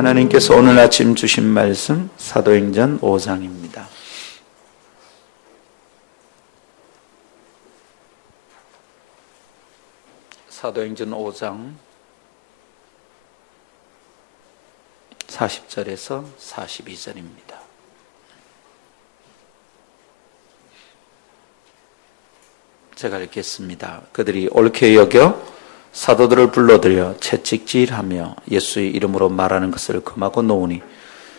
하나님께서 오늘 아침 주신 말씀 사도행전 5장입니다. 사도행전 5장 40절에서 42절입니다. 제가 읽겠습니다. 그들이 옳게 여겨 사도들을 불러들여 채찍질하며 예수의 이름으로 말하는 것을 금하고 놓으니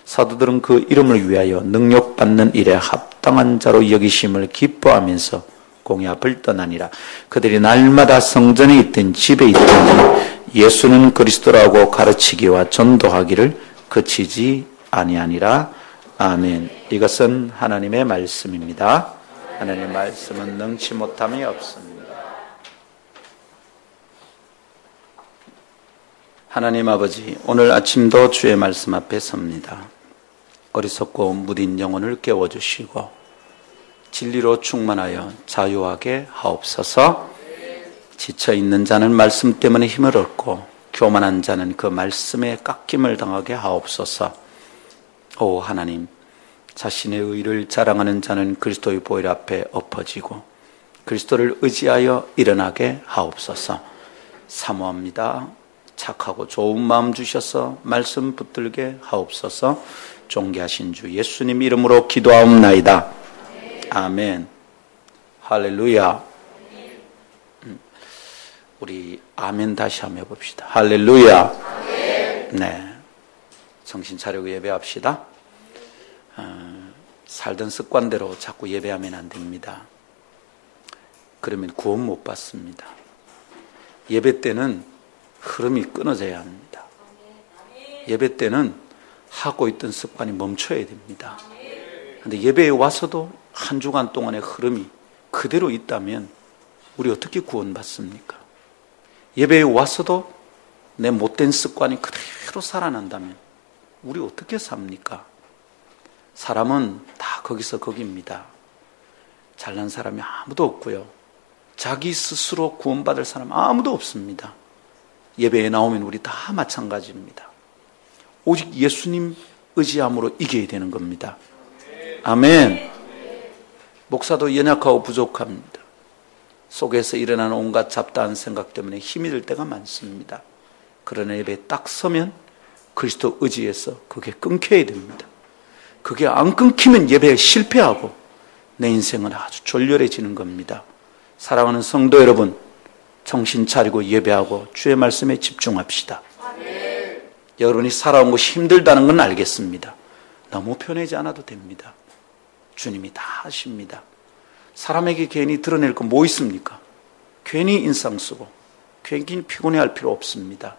사도들은 그 이름을 위하여 능력받는 일에 합당한 자로 여기심을 기뻐하면서 공회 앞을 떠나니라. 그들이 날마다 성전에 있든 집에 있든지 예수는 그리스도라고 가르치기와 전도하기를 그치지 아니하니라. 아멘. 이것은 하나님의 말씀입니다. 하나님의 말씀은 능치 못함이 없습니다. 하나님 아버지, 오늘 아침도 주의 말씀 앞에 섭니다. 어리석고 무딘 영혼을 깨워주시고 진리로 충만하여 자유하게 하옵소서. 지쳐있는 자는 말씀 때문에 힘을 얻고 교만한 자는 그 말씀에 깎임을 당하게 하옵소서. 오 하나님, 자신의 의를 자랑하는 자는 그리스도의 보혈 앞에 엎어지고 그리스도를 의지하여 일어나게 하옵소서. 사모합니다. 착하고 좋은 마음 주셔서 말씀 붙들게 하옵소서. 존귀하신 주 예수님 이름으로 기도하옵나이다. 아멘. 할렐루야. 우리 아멘 다시 한번 해봅시다. 할렐루야. 네, 정신 차리고 예배합시다. 살던 습관대로 자꾸 예배하면 안 됩니다. 그러면 구원 못 받습니다. 예배 때는 흐름이 끊어져야 합니다. 예배 때는 하고 있던 습관이 멈춰야 됩니다. 그런데 예배에 와서도 한 주간 동안의 흐름이 그대로 있다면 우리 어떻게 구원받습니까? 예배에 와서도 내 못된 습관이 그대로 살아난다면 우리 어떻게 삽니까? 사람은 다 거기서 거기입니다. 잘난 사람이 아무도 없고요. 자기 스스로 구원받을 사람 아무도 없습니다. 예배에 나오면 우리 다 마찬가지입니다. 오직 예수님 의지함으로 이겨야 되는 겁니다. 아멘. 목사도 연약하고 부족합니다. 속에서 일어나는 온갖 잡다한 생각 때문에 힘이 들 때가 많습니다. 그러나 예배에 딱 서면 그리스도 의지에서 그게 끊겨야 됩니다. 그게 안 끊기면 예배에 실패하고 내 인생은 아주 졸렬해지는 겁니다. 사랑하는 성도 여러분, 정신 차리고 예배하고 주의 말씀에 집중합시다. 아멘. 여러분이 살아온 것이 힘들다는 건 알겠습니다. 너무 편하지 않아도 됩니다. 주님이 다 하십니다. 사람에게 괜히 드러낼 거 뭐 있습니까? 괜히 인상 쓰고 괜히 피곤해할 필요 없습니다.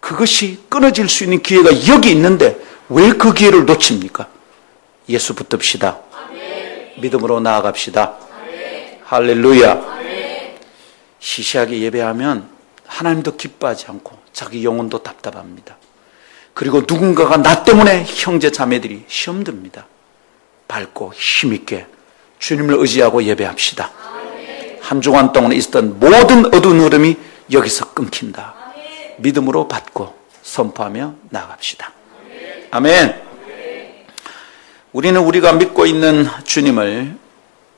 그것이 끊어질 수 있는 기회가 여기 있는데 왜 그 기회를 놓칩니까? 예수 붙듭시다. 아멘. 믿음으로 나아갑시다. 아멘. 할렐루야. 아멘. 시시하게 예배하면 하나님도 기뻐하지 않고 자기 영혼도 답답합니다. 그리고 누군가가 나 때문에 형제 자매들이 시험 듭니다. 밝고 힘있게 주님을 의지하고 예배합시다. 아멘. 한 주간 동안 있었던 모든 어두운 흐름이 여기서 끊긴다. 아멘. 믿음으로 받고 선포하며 나아갑시다. 아멘. 아멘. 우리는 우리가 믿고 있는 주님을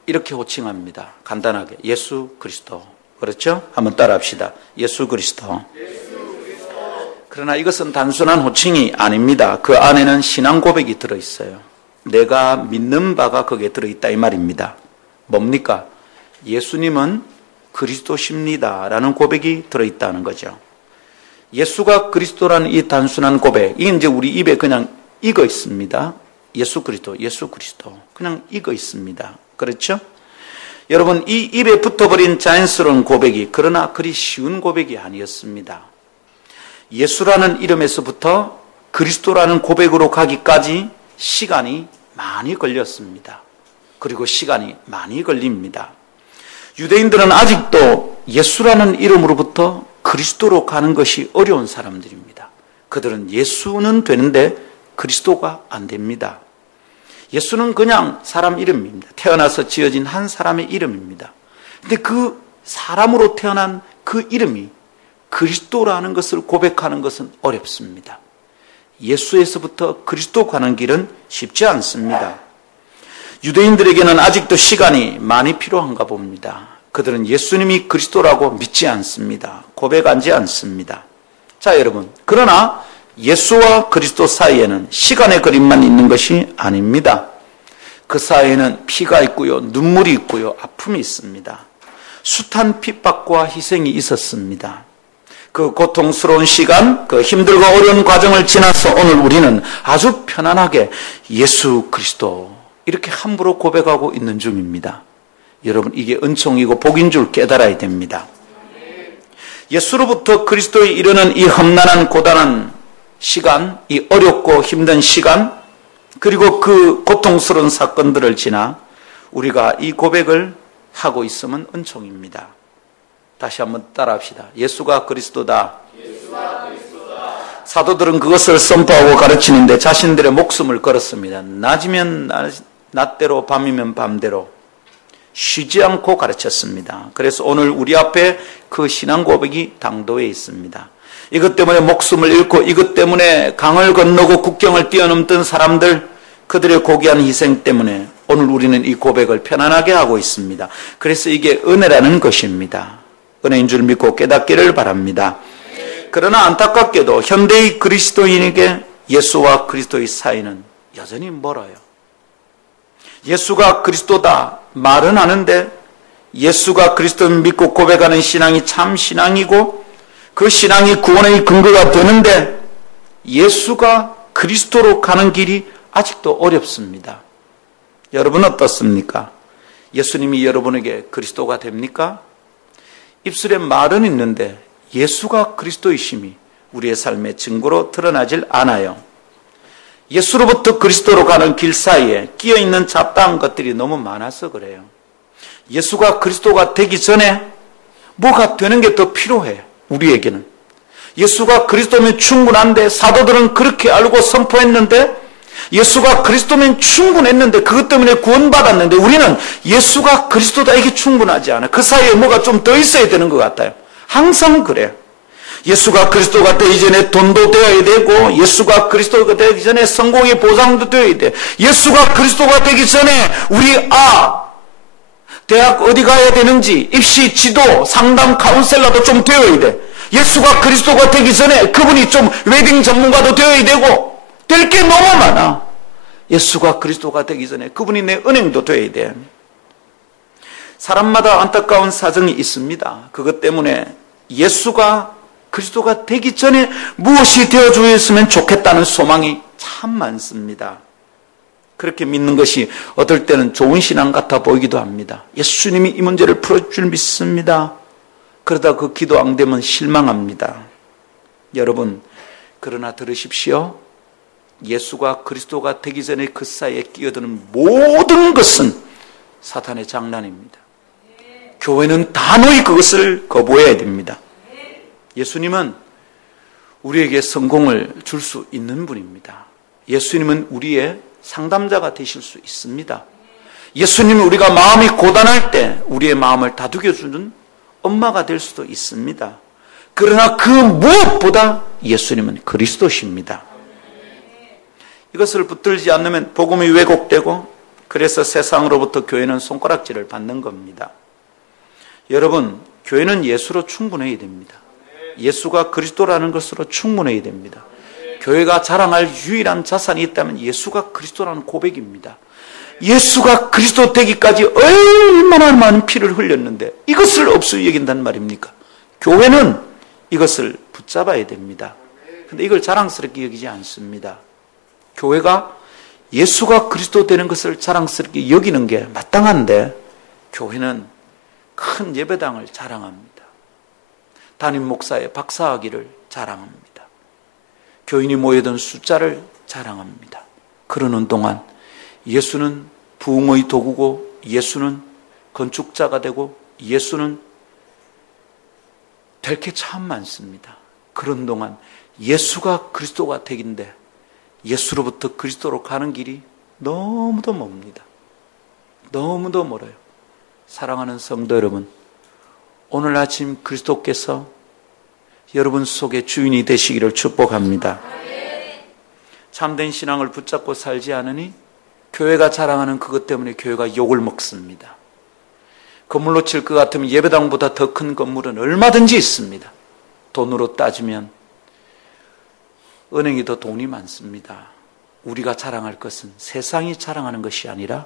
이렇게 호칭합니다. 간단하게 예수 그리스도. 그렇죠? 한번 따라합시다. 예수 그리스도. 그러나 이것은 단순한 호칭이 아닙니다. 그 안에는 신앙 고백이 들어있어요. 내가 믿는 바가 거기에 들어있다 이 말입니다. 뭡니까? 예수님은 그리스도십니다 라는 고백이 들어있다는 거죠. 예수가 그리스도라는 이 단순한 고백, 이게 이제 우리 입에 그냥 익어 있습니다. 예수 그리스도, 예수 그리스도. 그냥 익어 있습니다. 그렇죠? 여러분, 이 입에 붙어버린 자연스러운 고백이 그러나 그리 쉬운 고백이 아니었습니다. 예수라는 이름에서부터 그리스도라는 고백으로 가기까지 시간이 많이 걸렸습니다. 그리고 시간이 많이 걸립니다. 유대인들은 아직도 예수라는 이름으로부터 그리스도로 가는 것이 어려운 사람들입니다. 그들은 예수는 되는데 그리스도가 안 됩니다. 예수는 그냥 사람 이름입니다. 태어나서 지어진 한 사람의 이름입니다. 그런데 그 사람으로 태어난 그 이름이 그리스도라는 것을 고백하는 것은 어렵습니다. 예수에서부터 그리스도 가는 길은 쉽지 않습니다. 유대인들에게는 아직도 시간이 많이 필요한가 봅니다. 그들은 예수님이 그리스도라고 믿지 않습니다. 고백하지 않습니다. 자, 여러분, 그러나 예수와 그리스도 사이에는 시간의 그림만 있는 것이 아닙니다. 그 사이에는 피가 있고요, 눈물이 있고요, 아픔이 있습니다. 숱한 핍박과 희생이 있었습니다. 그 고통스러운 시간, 그 힘들고 어려운 과정을 지나서 오늘 우리는 아주 편안하게 예수 그리스도 이렇게 함부로 고백하고 있는 중입니다. 여러분, 이게 은총이고 복인 줄 깨달아야 됩니다. 예수로부터 그리스도에 이르는 이 험난한 고단한 시간, 이 어렵고 힘든 시간, 그리고 그 고통스러운 사건들을 지나 우리가 이 고백을 하고 있으면 은총입니다. 다시 한번 따라합시다. 예수가 그리스도다. 사도들은 그것을 선포하고 가르치는데 자신들의 목숨을 걸었습니다. 낮이면 낮대로, 밤이면 밤대로 쉬지 않고 가르쳤습니다. 그래서 오늘 우리 앞에 그 신앙 고백이 당도해 있습니다. 이것 때문에 목숨을 잃고 이것 때문에 강을 건너고 국경을 뛰어넘던 사람들, 그들의 고귀한 희생 때문에 오늘 우리는 이 고백을 편안하게 하고 있습니다. 그래서 이게 은혜라는 것입니다. 은혜인 줄 믿고 깨닫기를 바랍니다. 그러나 안타깝게도 현대의 그리스도인에게 예수와 그리스도의 사이는 여전히 멀어요. 예수가 그리스도다 말은 하는데 예수가 그리스도를 믿고 고백하는 신앙이 참 신앙이고 그 신앙이 구원의 근거가 되는데 예수가 그리스도로 가는 길이 아직도 어렵습니다. 여러분 어떻습니까? 예수님이 여러분에게 그리스도가 됩니까? 입술에 말은 있는데 예수가 그리스도이심이 우리의 삶의 증거로 드러나질 않아요. 예수로부터 그리스도로 가는 길 사이에 끼어있는 잡다한 것들이 너무 많아서 그래요. 예수가 그리스도가 되기 전에 뭐가 되는 게 더 필요해, 우리에게는. 예수가 그리스도면 충분한데 사도들은 그렇게 알고 선포했는데 예수가 그리스도면 충분했는데 그것 때문에 구원받았는데 우리는 예수가 그리스도다 이게 충분하지 않아. 그 사이에 뭐가 좀 더 있어야 되는 것 같아요. 항상 그래요. 예수가 그리스도가 되기 전에 돈도 되어야 되고 예수가 그리스도가 되기 전에 성공의 보장도 되어야 돼. 예수가 그리스도가 되기 전에 우리 대학 어디 가야 되는지 입시 지도 상담 카운셀러도 좀 되어야 돼. 예수가 그리스도가 되기 전에 그분이 좀 웨딩 전문가도 되어야 되고 될 게 너무 많아. 예수가 그리스도가 되기 전에 그분이 내 은행도 되어야 돼. 사람마다 안타까운 사정이 있습니다. 그것 때문에 예수가 그리스도가 되기 전에 무엇이 되어주었으면 좋겠다는 소망이 참 많습니다. 그렇게 믿는 것이 어떨 때는 좋은 신앙 같아 보이기도 합니다. 예수님이 이 문제를 풀어줄 믿습니다. 그러다 그 기도 안 되면 실망합니다. 여러분, 그러나 들으십시오. 예수가 그리스도가 되기 전에 그 사이에 끼어드는 모든 것은 사탄의 장난입니다. 교회는 단호히 그것을 거부해야 됩니다. 예수님은 우리에게 성공을 줄 수 있는 분입니다. 예수님은 우리의 상담자가 되실 수 있습니다. 예수님은 우리가 마음이 고단할 때 우리의 마음을 다독여주는 엄마가 될 수도 있습니다. 그러나 그 무엇보다 예수님은 그리스도십니다. 이것을 붙들지 않으면 복음이 왜곡되고 그래서 세상으로부터 교회는 손가락질을 받는 겁니다. 여러분, 교회는 예수로 충분해야 됩니다. 예수가 그리스도라는 것으로 충분해야 됩니다. 교회가 자랑할 유일한 자산이 있다면 예수가 그리스도라는 고백입니다. 예수가 그리스도 되기까지 얼마나 많은 피를 흘렸는데 이것을 없이 여긴단 말입니까? 교회는 이것을 붙잡아야 됩니다. 그런데 이걸 자랑스럽게 여기지 않습니다. 교회가 예수가 그리스도 되는 것을 자랑스럽게 여기는 게 마땅한데 교회는 큰 예배당을 자랑합니다. 담임 목사의 박사학위를 자랑합니다. 교인이 모여든 숫자를 자랑합니다. 그러는 동안 예수는 부흥의 도구고 예수는 건축자가 되고 예수는 될 게 참 많습니다. 그런 동안 예수가 그리스도가 되긴데 예수로부터 그리스도로 가는 길이 너무도 멉니다. 너무도 멀어요. 사랑하는 성도 여러분, 오늘 아침 그리스도께서 여러분 속에 주인이 되시기를 축복합니다. 참된 신앙을 붙잡고 살지 않으니 교회가 자랑하는 그것 때문에 교회가 욕을 먹습니다. 건물로 칠 것 같으면 예배당보다 더 큰 건물은 얼마든지 있습니다. 돈으로 따지면 은행이 더 돈이 많습니다. 우리가 자랑할 것은 세상이 자랑하는 것이 아니라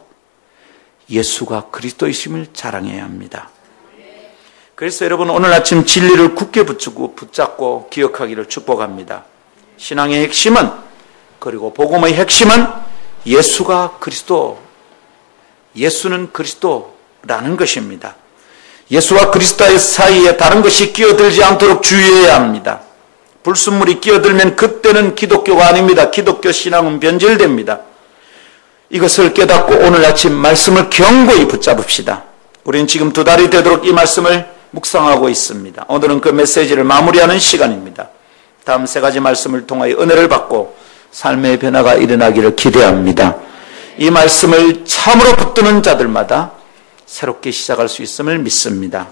예수가 그리스도이심을 자랑해야 합니다. 그래서 여러분 오늘 아침 진리를 굳게 붙잡고 기억하기를 축복합니다. 신앙의 핵심은, 그리고 복음의 핵심은 예수가 그리스도, 예수는 그리스도라는 것입니다. 예수와 그리스도의 사이에 다른 것이 끼어들지 않도록 주의해야 합니다. 불순물이 끼어들면 그때는 기독교가 아닙니다. 기독교 신앙은 변질됩니다. 이것을 깨닫고 오늘 아침 말씀을 견고히 붙잡읍시다. 우리는 지금 2달이 되도록 이 말씀을 묵상하고 있습니다. 오늘은 그 메시지를 마무리하는 시간입니다. 다음 3가지 말씀을 통하여 은혜를 받고 삶의 변화가 일어나기를 기대합니다. 이 말씀을 참으로 붙드는 자들마다 새롭게 시작할 수 있음을 믿습니다.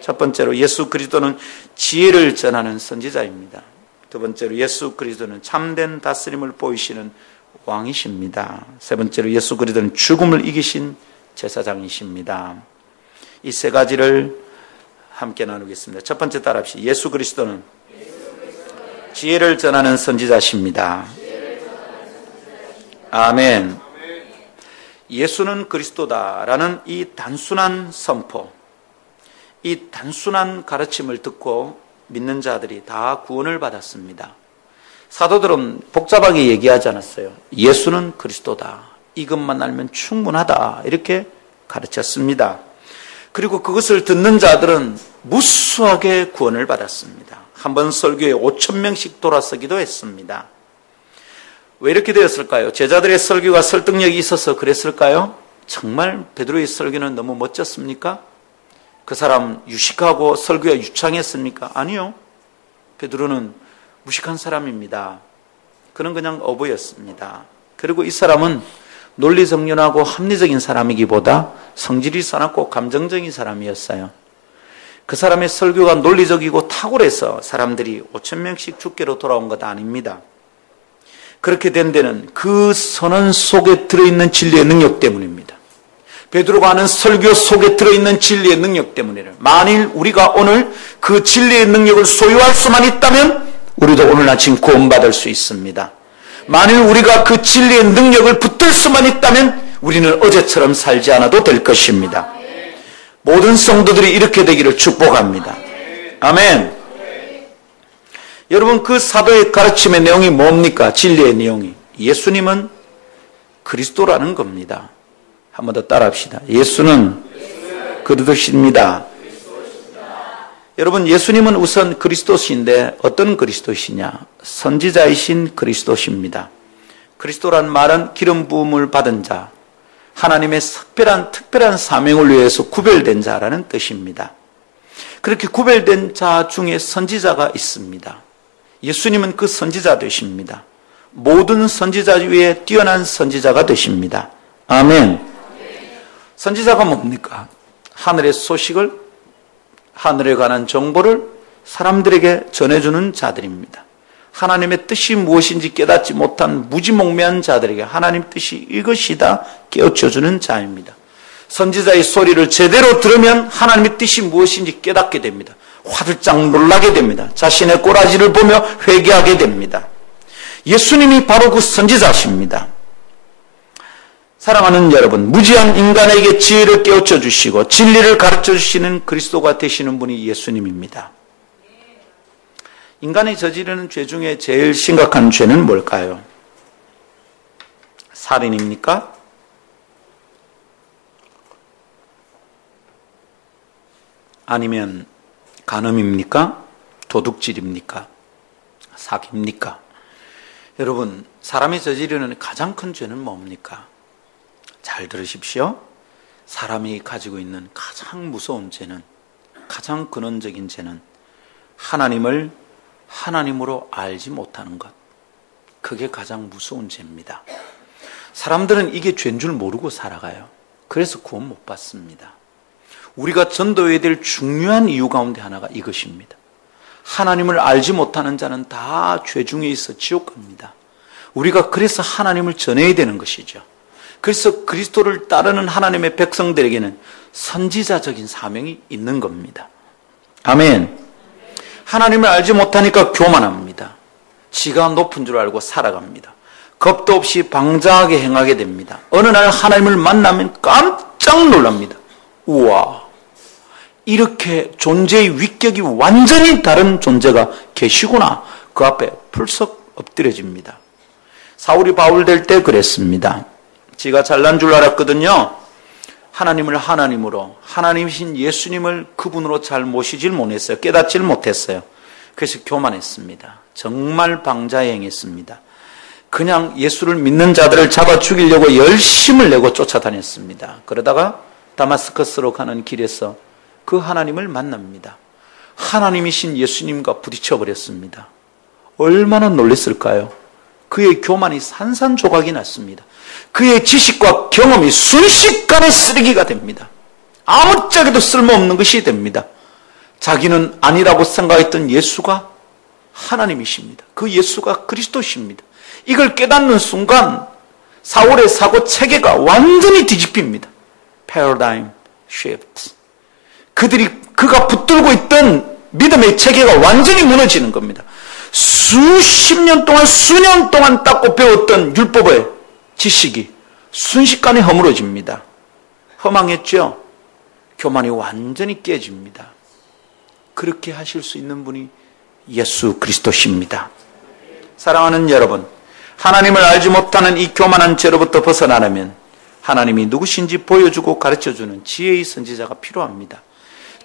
첫 번째로 예수 그리스도는 지혜를 전하는 선지자입니다. 두 번째로 예수 그리스도는 참된 다스림을 보이시는 왕이십니다. 세 번째로 예수 그리스도는 죽음을 이기신 제사장이십니다. 이 3가지를 함께 나누겠습니다. 첫 번째 따라합시다. 예수 그리스도는 지혜를 전하는 선지자십니다. 아멘. 예수는 그리스도다라는 이 단순한 선포, 이 단순한 가르침을 듣고 믿는 자들이 다 구원을 받았습니다. 사도들은 복잡하게 얘기하지 않았어요. 예수는 그리스도다, 이것만 알면 충분하다, 이렇게 가르쳤습니다. 그리고 그것을 듣는 자들은 무수하게 구원을 받았습니다. 한번 설교에 5,000명씩 돌아서기도 했습니다. 왜 이렇게 되었을까요? 제자들의 설교가 설득력이 있어서 그랬을까요? 정말 베드로의 설교는 너무 멋졌습니까? 그 사람 유식하고 설교가 유창했습니까? 아니요. 베드로는 무식한 사람입니다. 그는 그냥 어부였습니다. 그리고 이 사람은 논리정연하고 합리적인 사람이기보다 성질이 사납고 감정적인 사람이었어요. 그 사람의 설교가 논리적이고 탁월해서 사람들이 5,000명씩 죽게로 돌아온 것 아닙니다. 그렇게 된 데는 그 선언 속에 들어있는 진리의 능력 때문입니다. 베드로가 하는 설교 속에 들어있는 진리의 능력 때문이에요. 만일 우리가 오늘 그 진리의 능력을 소유할 수만 있다면 우리도 오늘 아침 구원받을 수 있습니다. 만일 우리가 그 진리의 능력을 붙들 수만 있다면 우리는 어제처럼 살지 않아도 될 것입니다. 모든 성도들이 이렇게 되기를 축복합니다. 아멘. 여러분, 그 사도의 가르침의 내용이 뭡니까? 진리의 내용이 예수님은 그리스도라는 겁니다. 한 번 더 따라합시다. 예수는 그리스도십니다. 여러분, 예수님은 우선 그리스도신데 어떤 그리스도시냐? 선지자이신 그리스도십니다. 그리스도란 말은 기름 부음을 받은 자, 하나님의 특별한 사명을 위해서 구별된 자라는 뜻입니다. 그렇게 구별된 자 중에 선지자가 있습니다. 예수님은 그 선지자 되십니다. 모든 선지자 위에 뛰어난 선지자가 되십니다. 아멘. 선지자가 뭡니까? 하늘의 소식을, 하늘에 관한 정보를 사람들에게 전해주는 자들입니다. 하나님의 뜻이 무엇인지 깨닫지 못한 무지몽매한 자들에게 하나님 뜻이 이것이다 깨우쳐주는 자입니다. 선지자의 소리를 제대로 들으면 하나님의 뜻이 무엇인지 깨닫게 됩니다. 화들짝 놀라게 됩니다. 자신의 꼬라지를 보며 회개하게 됩니다. 예수님이 바로 그 선지자십니다. 사랑하는 여러분, 무지한 인간에게 지혜를 깨우쳐 주시고 진리를 가르쳐 주시는 그리스도가 되시는 분이 예수님입니다. 인간이 저지르는 죄 중에 제일 심각한 죄는 뭘까요? 살인입니까? 아니면 간음입니까? 도둑질입니까? 사기입니까? 여러분, 사람이 저지르는 가장 큰 죄는 뭡니까? 잘 들으십시오. 사람이 가지고 있는 가장 무서운 죄는, 가장 근원적인 죄는 하나님을 하나님으로 알지 못하는 것. 그게 가장 무서운 죄입니다. 사람들은 이게 죄인 줄 모르고 살아가요. 그래서 구원 못 받습니다. 우리가 전도해야 될 중요한 이유 가운데 하나가 이것입니다. 하나님을 알지 못하는 자는 다 죄 중에 있어 지옥 갑니다. 우리가 그래서 하나님을 전해야 되는 것이죠. 그래서 그리스도를 따르는 하나님의 백성들에게는 선지자적인 사명이 있는 겁니다. 아멘. 하나님을 알지 못하니까 교만합니다. 지가 높은 줄 알고 살아갑니다. 겁도 없이 방자하게 행하게 됩니다. 어느 날 하나님을 만나면 깜짝 놀랍니다. 우와, 이렇게 존재의 위격이 완전히 다른 존재가 계시구나. 그 앞에 풀썩 엎드려집니다. 사울이 바울 될 때 그랬습니다. 지가 잘난 줄 알았거든요. 하나님을 하나님으로, 하나님이신 예수님을 그분으로 잘 모시질 못했어요. 깨닫질 못했어요. 그래서 교만했습니다. 정말 방자해 행했습니다. 그냥 예수를 믿는 자들을 잡아 죽이려고 열심을 내고 쫓아다녔습니다. 그러다가 다마스커스로 가는 길에서 그 하나님을 만납니다. 하나님이신 예수님과 부딪혀 버렸습니다. 얼마나 놀랐을까요? 그의 교만이 산산조각이 났습니다. 그의 지식과 경험이 순식간에 쓰레기가 됩니다. 아무짝에도 쓸모없는 것이 됩니다. 자기는 아니라고 생각했던 예수가 하나님이십니다. 그 예수가 그리스도십니다. 이걸 깨닫는 순간 사울의 사고 체계가 완전히 뒤집힙니다. Paradigm shift. 그가 붙들고 있던 믿음의 체계가 완전히 무너지는 겁니다. 수십 년 동안, 수년 동안 닦고 배웠던 율법의 지식이 순식간에 허물어집니다. 허망했죠? 교만이 완전히 깨집니다. 그렇게 하실 수 있는 분이 예수 그리스도십니다. 사랑하는 여러분, 하나님을 알지 못하는 이 교만한 죄로부터 벗어나려면 하나님이 누구신지 보여주고 가르쳐주는 지혜의 선지자가 필요합니다.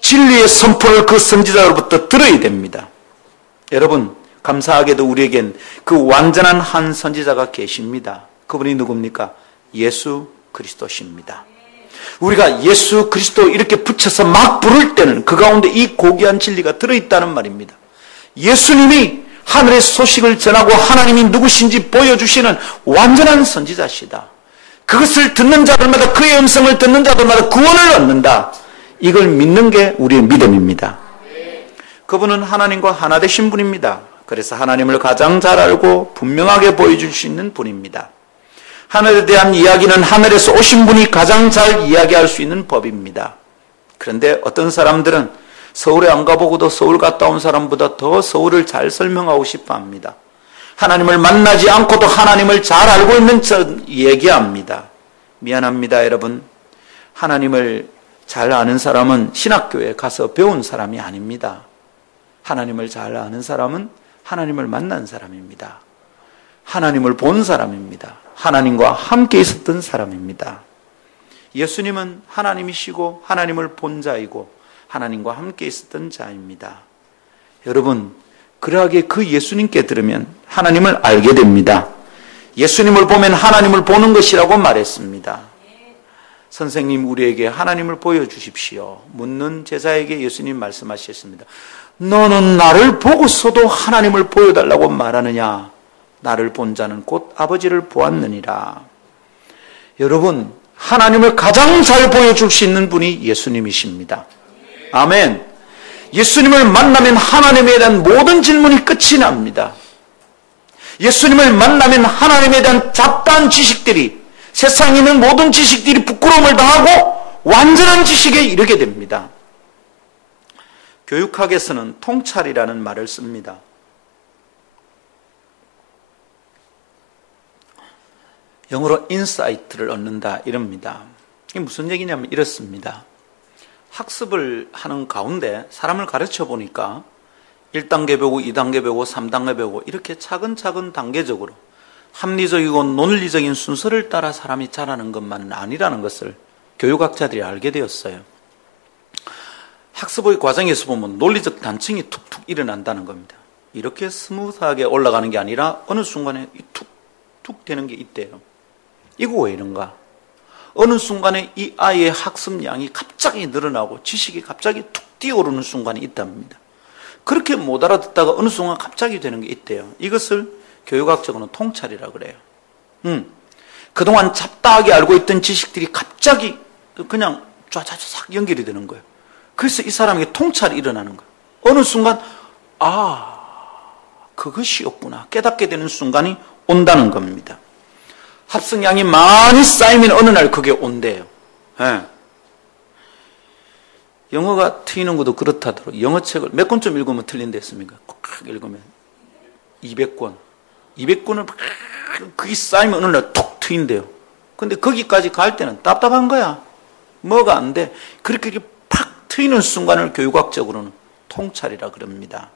진리의 선포를 그 선지자로부터 들어야 됩니다. 여러분, 감사하게도 우리에겐 그 완전한 한 선지자가 계십니다. 그분이 누굽니까? 예수 그리스도십니다. 우리가 예수 그리스도 이렇게 붙여서 막 부를 때는 그 가운데 이 고귀한 진리가 들어있다는 말입니다. 예수님이 하늘의 소식을 전하고 하나님이 누구신지 보여주시는 완전한 선지자시다. 그것을 듣는 자들마다, 그의 음성을 듣는 자들마다 구원을 얻는다. 이걸 믿는 게 우리의 믿음입니다. 그분은 하나님과 하나 되신 분입니다. 그래서 하나님을 가장 잘 알고 분명하게 보여줄 수 있는 분입니다. 하늘에 대한 이야기는 하늘에서 오신 분이 가장 잘 이야기할 수 있는 법입니다. 그런데 어떤 사람들은 서울에 안 가보고도 서울 갔다 온 사람보다 더 서울을 잘 설명하고 싶어 합니다. 하나님을 만나지 않고도 하나님을 잘 알고 있는 척 얘기합니다. 미안합니다, 여러분. 하나님을 잘 아는 사람은 신학교에 가서 배운 사람이 아닙니다. 하나님을 잘 아는 사람은 하나님을 만난 사람입니다. 하나님을 본 사람입니다. 하나님과 함께 있었던 사람입니다. 예수님은 하나님이시고 하나님을 본 자이고 하나님과 함께 있었던 자입니다. 여러분, 그러하게 그 예수님께 들으면 하나님을 알게 됩니다. 예수님을 보면 하나님을 보는 것이라고 말했습니다. 선생님, 우리에게 하나님을 보여주십시오. 묻는 제자에게 예수님 말씀하셨습니다. 너는 나를 보고서도 하나님을 보여달라고 말하느냐? 나를 본 자는 곧 아버지를 보았느니라. 여러분, 하나님을 가장 잘 보여줄 수 있는 분이 예수님이십니다. 아멘. 예수님을 만나면 하나님에 대한 모든 질문이 끝이 납니다. 예수님을 만나면 하나님에 대한 잡다한 지식들이, 세상에 있는 모든 지식들이 부끄러움을 당하고 완전한 지식에 이르게 됩니다. 교육학에서는 통찰이라는 말을 씁니다. 영어로 인사이트를 얻는다 이럽니다. 이게 무슨 얘기냐면 이렇습니다. 학습을 하는 가운데 사람을 가르쳐 보니까 1단계 배우고 2단계 배우고 3단계 배우고 이렇게 차근차근 단계적으로 합리적이고 논리적인 순서를 따라 사람이 자라는 것만은 아니라는 것을 교육학자들이 알게 되었어요. 학습의 과정에서 보면 논리적 단층이 툭툭 일어난다는 겁니다. 이렇게 스무스하게 올라가는 게 아니라 어느 순간에 툭툭 되는 게 있대요. 이거 왜 이런가? 어느 순간에 이 아이의 학습량이 갑자기 늘어나고 지식이 갑자기 툭 뛰어오르는 순간이 있답니다. 그렇게 못 알아듣다가 어느 순간 갑자기 되는 게 있대요. 이것을 교육학적으로는 통찰이라고 그래요. 그동안 잡다하게 알고 있던 지식들이 갑자기 그냥 쫙쫙쫙 연결이 되는 거예요. 그래서 이 사람에게 통찰이 일어나는 거예요. 어느 순간 그것이었구나 깨닫게 되는 순간이 온다는 겁니다. 합성량이 많이 쌓이면 어느 날 그게 온대요. 예. 영어가 트이는 것도 그렇다더라고요. 영어책을 몇 권쯤 읽으면 틀린댔습니까? 꽉 읽으면 200권. 200권을 막 그게 쌓이면 어느 날 툭 트인대요. 근데 거기까지 갈 때는 답답한 거야. 뭐가 안 돼. 그렇게 팍 트이는 순간을 교육학적으로는 통찰이라 그럽니다.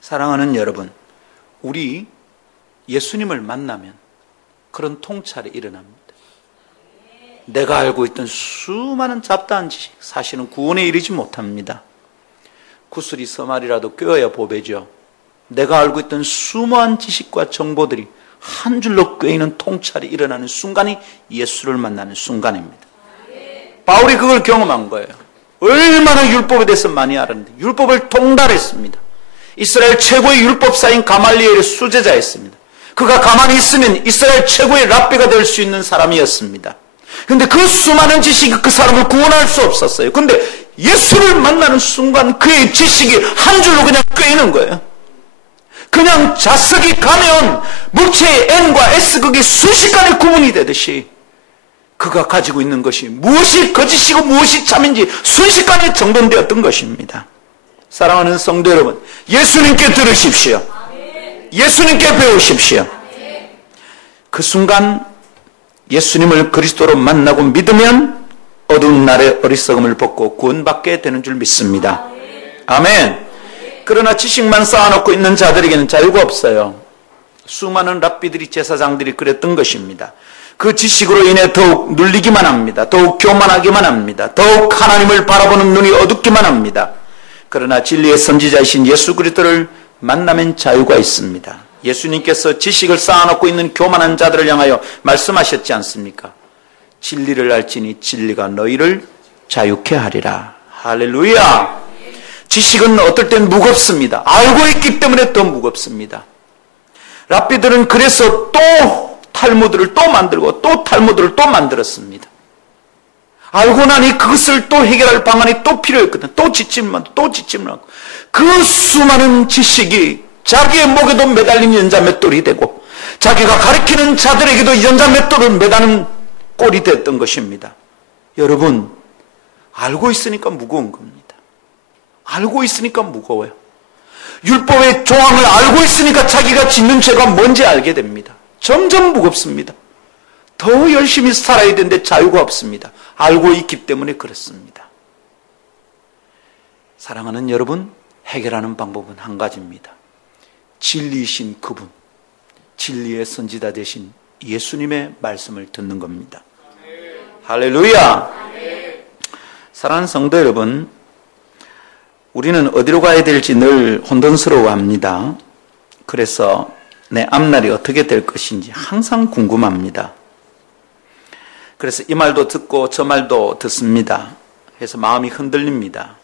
사랑하는 여러분, 우리 예수님을 만나면 그런 통찰이 일어납니다. 내가 알고 있던 수많은 잡다한 지식, 사실은 구원에 이르지 못합니다. 구슬이 서말이라도 꿰어야 보배죠. 내가 알고 있던 수많은 지식과 정보들이 한 줄로 꿰이는 통찰이 일어나는 순간이 예수를 만나는 순간입니다. 바울이 그걸 경험한 거예요. 얼마나 율법에 대해서 많이 알았는데 율법을 통달했습니다. 이스라엘 최고의 율법사인 가말리엘의 수제자였습니다. 그가 가만히 있으면 이스라엘 최고의 랍비가 될 수 있는 사람이었습니다. 그런데 그 수많은 지식이 그 사람을 구원할 수 없었어요. 그런데 예수를 만나는 순간 그의 지식이 한 줄로 그냥 꿰이는 거예요. 그냥 자석이 가면 물체의 N과 S극이 순식간에 구분이 되듯이 그가 가지고 있는 것이 무엇이 거짓이고 무엇이 참인지 순식간에 정돈되었던 것입니다. 사랑하는 성도 여러분, 예수님께 들으십시오. 예수님께 배우십시오. 그 순간 예수님을 그리스도로 만나고 믿으면 어두운 날의 어리석음을 벗고 구원받게 되는 줄 믿습니다. 아멘. 그러나 지식만 쌓아놓고 있는 자들에게는 자유가 없어요. 수많은 랍비들이 제사장들이 그랬던 것입니다. 그 지식으로 인해 더욱 눌리기만 합니다. 더욱 교만하기만 합니다. 더욱 하나님을 바라보는 눈이 어둡기만 합니다. 그러나 진리의 선지자이신 예수 그리스도를 만나면 자유가 있습니다. 예수님께서 지식을 쌓아놓고 있는 교만한 자들을 향하여 말씀하셨지 않습니까? 진리를 알지니 진리가 너희를 자유케 하리라. 할렐루야. 지식은 어떨 땐 무겁습니다. 알고 있기 때문에 더 무겁습니다. 랍비들은 그래서 또 탈무드를 또 만들고 또 탈무드를 또 만들었습니다. 알고 나니 그것을 또 해결할 방안이 또 필요했거든. 또 지침만 하고 그 수많은 지식이 자기의 목에도 매달린 연자맷돌이 되고 자기가 가르치는 자들에게도 연자맷돌을 매다는 꼴이 됐던 것입니다. 여러분, 알고 있으니까 무거운 겁니다. 알고 있으니까 무거워요. 율법의 조항을 알고 있으니까 자기가 짓는 죄가 뭔지 알게 됩니다. 점점 무겁습니다. 더 열심히 살아야 되는데 자유가 없습니다. 알고 있기 때문에 그렇습니다. 사랑하는 여러분, 해결하는 방법은 한 가지입니다. 진리이신 그분, 진리의 선지자 되신 예수님의 말씀을 듣는 겁니다. 할렐루야. 사랑하는 성도 여러분, 우리는 어디로 가야 될지 늘 혼돈스러워합니다. 그래서 내 앞날이 어떻게 될 것인지 항상 궁금합니다. 그래서 이 말도 듣고 저 말도 듣습니다. 그래서 마음이 흔들립니다.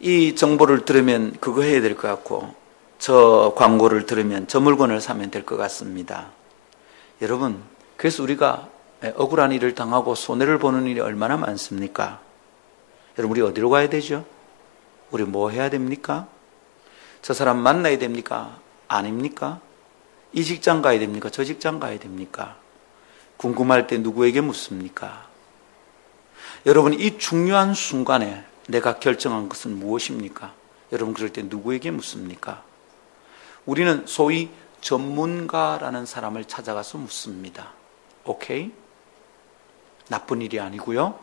이 정보를 들으면 그거 해야 될 것 같고 저 광고를 들으면 저 물건을 사면 될 것 같습니다. 여러분, 그래서 우리가 억울한 일을 당하고 손해를 보는 일이 얼마나 많습니까? 여러분, 우리 어디로 가야 되죠? 우리 뭐 해야 됩니까? 저 사람 만나야 됩니까? 아닙니까? 이 직장 가야 됩니까? 저 직장 가야 됩니까? 궁금할 때 누구에게 묻습니까? 여러분, 이 중요한 순간에 내가 결정한 것은 무엇입니까? 여러분, 그럴 때 누구에게 묻습니까? 우리는 소위 전문가라는 사람을 찾아가서 묻습니다. 오케이? 나쁜 일이 아니고요.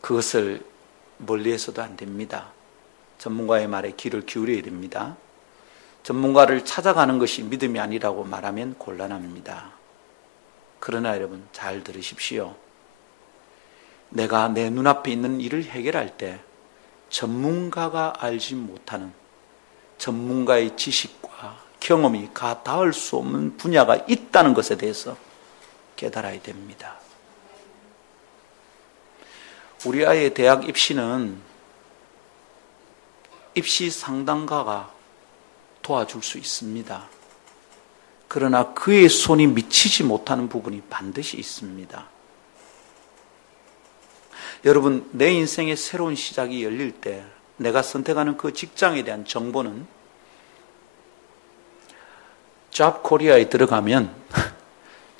그것을 멀리해서도 안 됩니다. 전문가의 말에 귀를 기울여야 됩니다. 전문가를 찾아가는 것이 믿음이 아니라고 말하면 곤란합니다. 그러나 여러분, 잘 들으십시오. 내가 내 눈앞에 있는 일을 해결할 때 전문가가 알지 못하는 전문가의 지식과 경험이 닿을 수 없는 분야가 있다는 것에 대해서 깨달아야 됩니다. 우리 아이의 대학 입시는 입시 상담가가 도와줄 수 있습니다. 그러나 그의 손이 미치지 못하는 부분이 반드시 있습니다. 여러분, 내 인생의 새로운 시작이 열릴 때 내가 선택하는 그 직장에 대한 정보는 잡코리아에 들어가면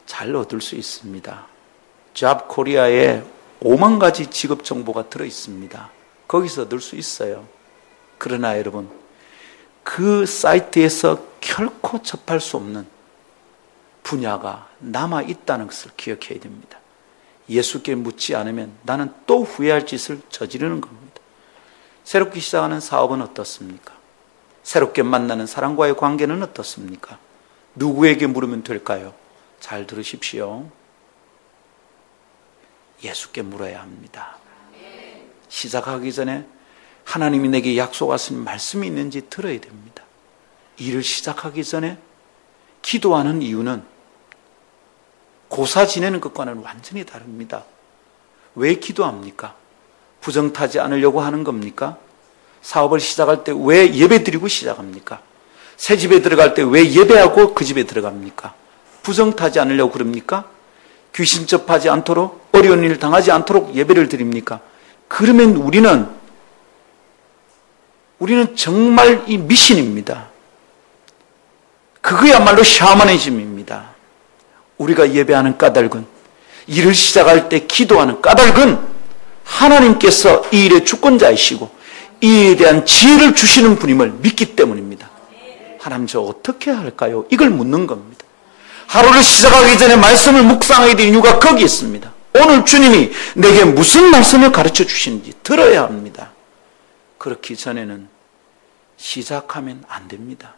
잘 얻을 수 있습니다. 잡코리아에 5만 가지 직업 정보가 들어 있습니다. 거기서 얻을 수 있어요. 그러나 여러분, 그 사이트에서 결코 접할 수 없는 분야가 남아 있다는 것을 기억해야 됩니다. 예수께 묻지 않으면 나는 또 후회할 짓을 저지르는 겁니다. 새롭게 시작하는 사업은 어떻습니까? 새롭게 만나는 사람과의 관계는 어떻습니까? 누구에게 물으면 될까요? 잘 들으십시오. 예수께 물어야 합니다. 시작하기 전에 하나님이 내게 약속하신 말씀이 있는지 들어야 됩니다. 일을 시작하기 전에 기도하는 이유는 고사 지내는 것과는 완전히 다릅니다. 왜 기도합니까? 부정 타지 않으려고 하는 겁니까? 사업을 시작할 때 왜 예배 드리고 시작합니까? 새 집에 들어갈 때 왜 예배하고 그 집에 들어갑니까? 부정 타지 않으려고 그럽니까? 귀신 접하지 않도록, 어려운 일 당하지 않도록 예배를 드립니까? 그러면 우리는 정말 이 미신입니다. 그거야말로 샤머니즘입니다. 우리가 예배하는 까닭은, 일을 시작할 때 기도하는 까닭은 하나님께서 이 일의 주권자이시고 이 일에 대한 지혜를 주시는 분임을 믿기 때문입니다. 하나님, 저 어떻게 할까요? 이걸 묻는 겁니다. 하루를 시작하기 전에 말씀을 묵상하게 된 이유가 거기 있습니다. 오늘 주님이 내게 무슨 말씀을 가르쳐 주시는지 들어야 합니다. 그렇기 전에는 시작하면 안 됩니다.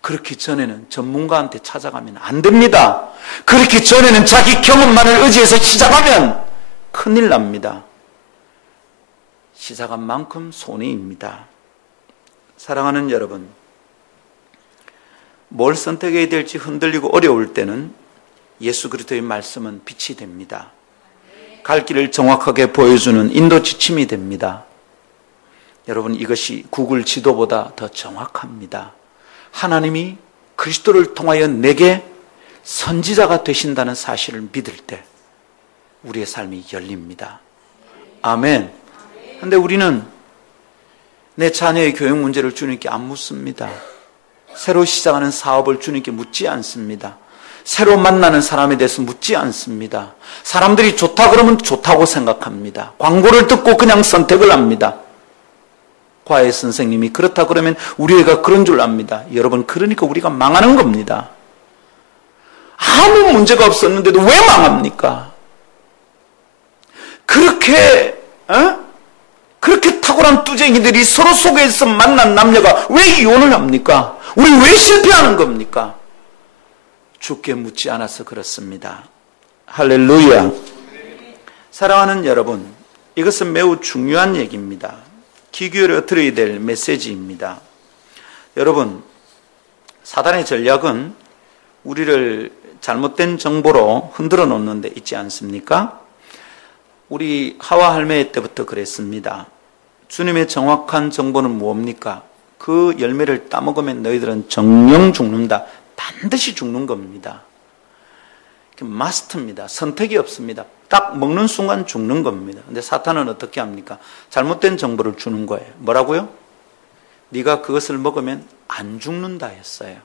그렇기 전에는 전문가한테 찾아가면 안 됩니다. 그렇기 전에는 자기 경험만을 의지해서 시작하면 큰일 납니다. 시작한 만큼 손해입니다. 사랑하는 여러분, 뭘 선택해야 될지 흔들리고 어려울 때는 예수 그리스도의 말씀은 빛이 됩니다. 갈 길을 정확하게 보여주는 인도 지침이 됩니다. 여러분, 이것이 구글 지도보다 더 정확합니다. 하나님이 그리스도를 통하여 내게 선지자가 되신다는 사실을 믿을 때 우리의 삶이 열립니다. 아멘. 그런데 우리는 내 자녀의 교육 문제를 주님께 안 묻습니다. 새로 시작하는 사업을 주님께 묻지 않습니다. 새로 만나는 사람에 대해서 묻지 않습니다. 사람들이 좋다 그러면 좋다고 생각합니다. 광고를 듣고 그냥 선택을 합니다. 과외 선생님이 그렇다 그러면 우리 애가 그런 줄 압니다. 여러분, 그러니까 우리가 망하는 겁니다. 아무 문제가 없었는데도 왜 망합니까? 그렇게 탁월한 뚜쟁이들이 서로 속에서 만난 남녀가 왜 이혼을 합니까? 우리 왜 실패하는 겁니까? 주께 묻지 않아서 그렇습니다. 할렐루야. 사랑하는 여러분, 이것은 매우 중요한 얘기입니다. 귀 기울여 들어야 될 메시지입니다. 여러분, 사단의 전략은 우리를 잘못된 정보로 흔들어 놓는 데 있지 않습니까? 우리 하와 할매 때부터 그랬습니다. 주님의 정확한 정보는 뭡니까? 그 열매를 따먹으면 너희들은 정령 죽는다. 반드시 죽는 겁니다. 마스터입니다. 선택이 없습니다. 딱 먹는 순간 죽는 겁니다. 근데 사탄은 어떻게 합니까? 잘못된 정보를 주는 거예요. 뭐라고요? 네가 그것을 먹으면 안 죽는다 했어요.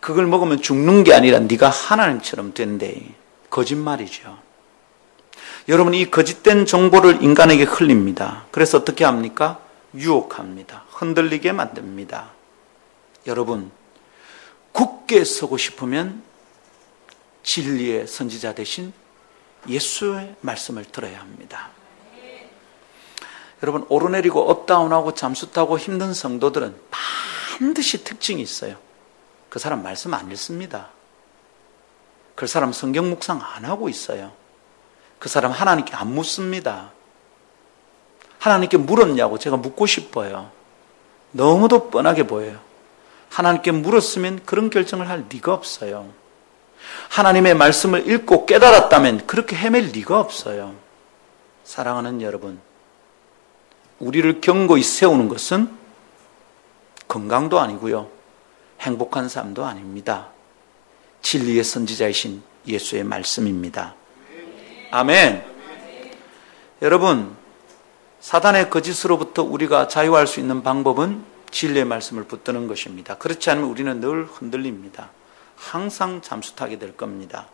그걸 먹으면 죽는 게 아니라 네가 하나님처럼 된대. 거짓말이죠. 여러분, 이 거짓된 정보를 인간에게 흘립니다. 그래서 어떻게 합니까? 유혹합니다. 흔들리게 만듭니다. 여러분, 굳게 서고 싶으면 진리의 선지자 대신 예수의 말씀을 들어야 합니다. 여러분, 오르내리고 업다운하고 잠수 타고 힘든 성도들은 반드시 특징이 있어요. 그 사람 말씀 안 읽습니다. 그 사람 성경 묵상 안 하고 있어요. 그 사람 하나님께 안 묻습니다. 하나님께 물었냐고 제가 묻고 싶어요. 너무도 뻔하게 보여요. 하나님께 물었으면 그런 결정을 할 리가 없어요. 하나님의 말씀을 읽고 깨달았다면 그렇게 헤맬 리가 없어요. 사랑하는 여러분, 우리를 견고히 세우는 것은 건강도 아니고요, 행복한 삶도 아닙니다. 진리의 선지자이신 예수의 말씀입니다. 아멘. 여러분, 사단의 거짓으로부터 우리가 자유할 수 있는 방법은 진리의 말씀을 붙드는 것입니다. 그렇지 않으면 우리는 늘 흔들립니다. 항상 잠수 타게 될 겁니다.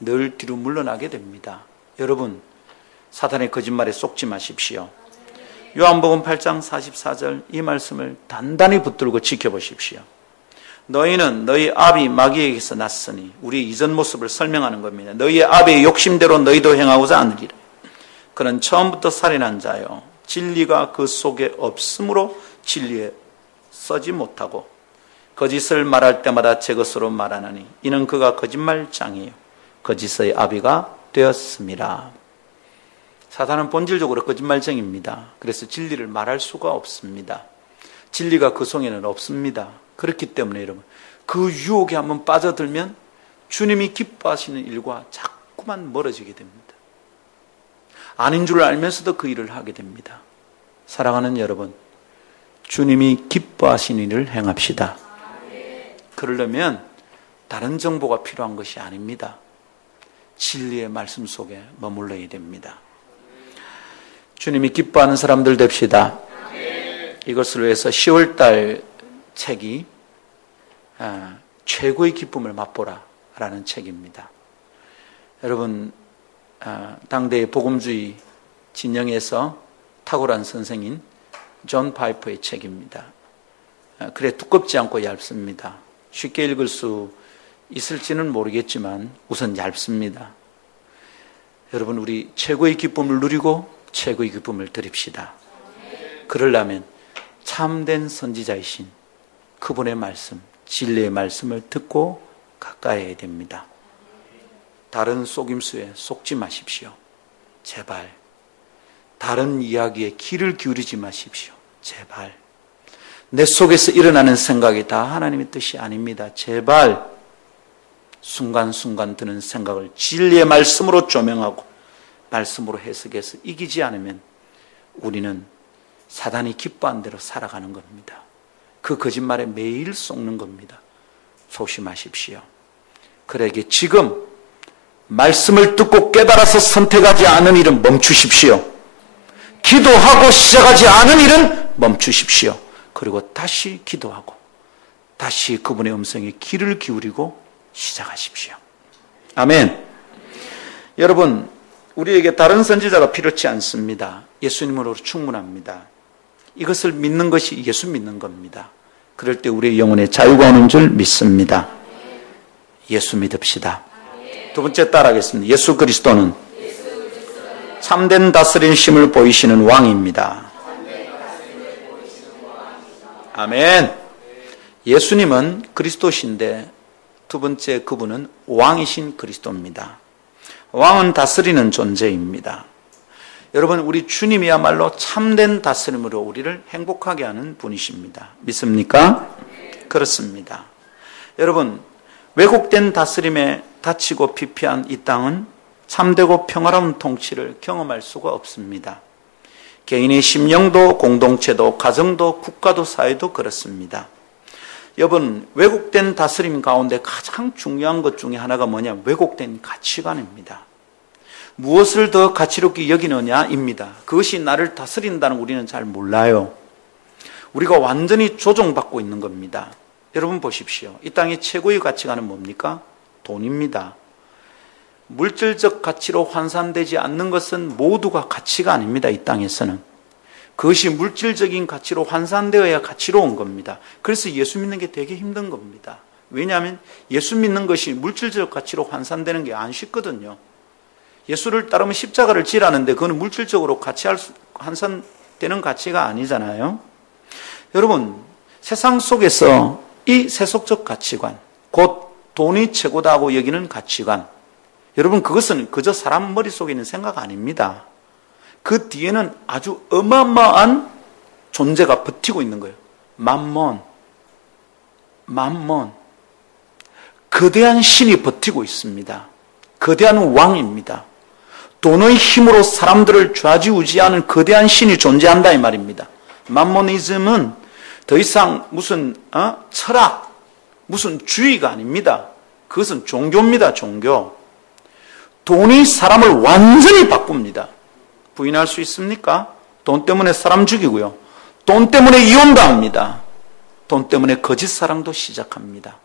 늘 뒤로 물러나게 됩니다. 여러분, 사탄의 거짓말에 속지 마십시오. 요한복음 8장 44절 이 말씀을 단단히 붙들고 지켜보십시오. 너희는 너희 아비 마귀에게서 났으니, 우리 이전 모습을 설명하는 겁니다. 너희의 아비의 욕심대로 너희도 행하고자 하느니라. 그는 처음부터 살인한 자요, 진리가 그 속에 없으므로 진리에 서지 못하고 거짓을 말할 때마다 제 것으로 말하나니 이는 그가 거짓말장이요 거짓의 아비가 되었습니다. 사탄은 본질적으로 거짓말쟁입니다. 그래서 진리를 말할 수가 없습니다. 진리가 그 속에는 없습니다. 그렇기 때문에 여러분, 그 유혹에 한번 빠져들면 주님이 기뻐하시는 일과 자꾸만 멀어지게 됩니다. 아닌 줄 알면서도 그 일을 하게 됩니다. 사랑하는 여러분, 주님이 기뻐하시는 일을 행합시다. 그러려면 다른 정보가 필요한 것이 아닙니다. 진리의 말씀 속에 머물러야 됩니다. 주님이 기뻐하는 사람들 됩시다. 이것을 위해서 10월달 책이 최고의 기쁨을 맛보라 라는 책입니다. 여러분, 당대의 복음주의 진영에서 탁월한 선생인 존 파이퍼의 책입니다. 그래 두껍지 않고 얇습니다. 쉽게 읽을 수 있을지는 모르겠지만 우선 얇습니다. 여러분, 우리 최고의 기쁨을 누리고 최고의 기쁨을 드립시다. 그러려면 참된 선지자이신 그분의 말씀, 진리의 말씀을 듣고 가까이 해야 됩니다. 다른 속임수에 속지 마십시오. 제발. 다른 이야기에 귀를 기울이지 마십시오. 제발. 내 속에서 일어나는 생각이 다 하나님의 뜻이 아닙니다. 제발. 순간순간 드는 생각을 진리의 말씀으로 조명하고 말씀으로 해석해서 이기지 않으면 우리는 사단이 기뻐한 대로 살아가는 겁니다. 그 거짓말에 매일 속는 겁니다. 조심하십시오. 그러기에 지금 말씀을 듣고 깨달아서 선택하지 않은 일은 멈추십시오. 기도하고 시작하지 않은 일은 멈추십시오. 그리고 다시 기도하고 다시 그분의 음성에 귀를 기울이고 시작하십시오. 아멘. 여러분, 우리에게 다른 선지자가 필요치 않습니다. 예수님으로 충분합니다. 이것을 믿는 것이 예수 믿는 겁니다. 그럴 때 우리의 영혼에 자유가 오는 줄 믿습니다. 예수 믿읍시다. 두 번째 따라하겠습니다. 예수 그리스도는 참된 다스리심을 보이시는 왕입니다. 아멘. 예수님은 그리스도신데 두 번째 그분은 왕이신 그리스도입니다. 왕은 다스리는 존재입니다. 여러분, 우리 주님이야말로 참된 다스림으로 우리를 행복하게 하는 분이십니다. 믿습니까? 그렇습니다. 여러분, 왜곡된 다스림에 다치고 피폐한 이 땅은 참되고 평화로운 통치를 경험할 수가 없습니다. 개인의 심령도 공동체도 가정도 국가도 사회도 그렇습니다. 여러분, 왜곡된 다스림 가운데 가장 중요한 것 중에 하나가 뭐냐? 왜곡된 가치관입니다. 무엇을 더 가치롭게 여기느냐입니다. 그것이 나를 다스린다는 우리는 잘 몰라요. 우리가 완전히 조종받고 있는 겁니다. 여러분 보십시오. 이 땅의 최고의 가치관은 뭡니까? 돈입니다. 물질적 가치로 환산되지 않는 것은 모두가 가치가 아닙니다. 이 땅에서는. 그것이 물질적인 가치로 환산되어야 가치로운 겁니다. 그래서 예수 믿는 게 되게 힘든 겁니다. 왜냐하면 예수 믿는 것이 물질적 가치로 환산되는 게 안 쉽거든요. 예수를 따르면 십자가를 지라는데 그건 물질적으로 환산되는 가치가 아니잖아요. 여러분, 세상 속에서 이 세속적 가치관, 곧 돈이 최고다고 여기는 가치관, 여러분, 그것은 그저 사람 머릿속에 있는 생각 아닙니다. 그 뒤에는 아주 어마어마한 존재가 버티고 있는 거예요. 맘몬. 거대한 신이 버티고 있습니다. 거대한 왕입니다. 돈의 힘으로 사람들을 좌지우지하는 거대한 신이 존재한다 이 말입니다. 맘모니즘은 더 이상 무슨 철학, 무슨 주의가 아닙니다. 그것은 종교입니다. 종교. 돈이 사람을 완전히 바꿉니다. 부인할 수 있습니까? 돈 때문에 사람 죽이고요. 돈 때문에 이혼도 합니다. 돈 때문에 거짓 사랑도 시작합니다.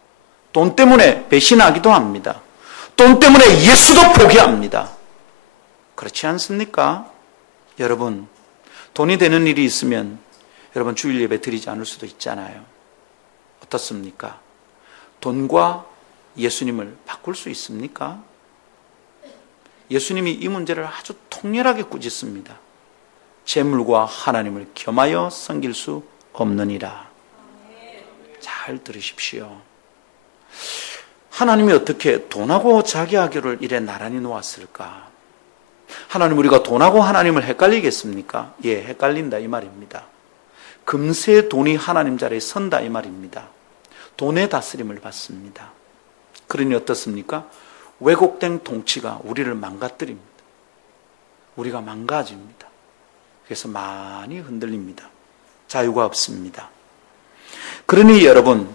돈 때문에 배신하기도 합니다. 돈 때문에 예수도 포기합니다. 그렇지 않습니까? 여러분, 돈이 되는 일이 있으면 여러분 주일 예배 드리지 않을 수도 있잖아요. 어떻습니까? 돈과 예수님을 바꿀 수 있습니까? 예수님이 이 문제를 아주 통렬하게 꾸짖습니다. 재물과 하나님을 겸하여 섬길 수 없느니라. 잘 들으십시오. 하나님이 어떻게 돈하고 자기하기를 이래 나란히 놓았을까? 하나님, 우리가 돈하고 하나님을 헷갈리겠습니까? 예, 헷갈린다 이 말입니다. 금세 돈이 하나님 자리에 선다 이 말입니다. 돈의 다스림을 받습니다. 그러니 어떻습니까? 왜곡된 통치가 우리를 망가뜨립니다. 우리가 망가집니다. 그래서 많이 흔들립니다. 자유가 없습니다. 그러니 여러분,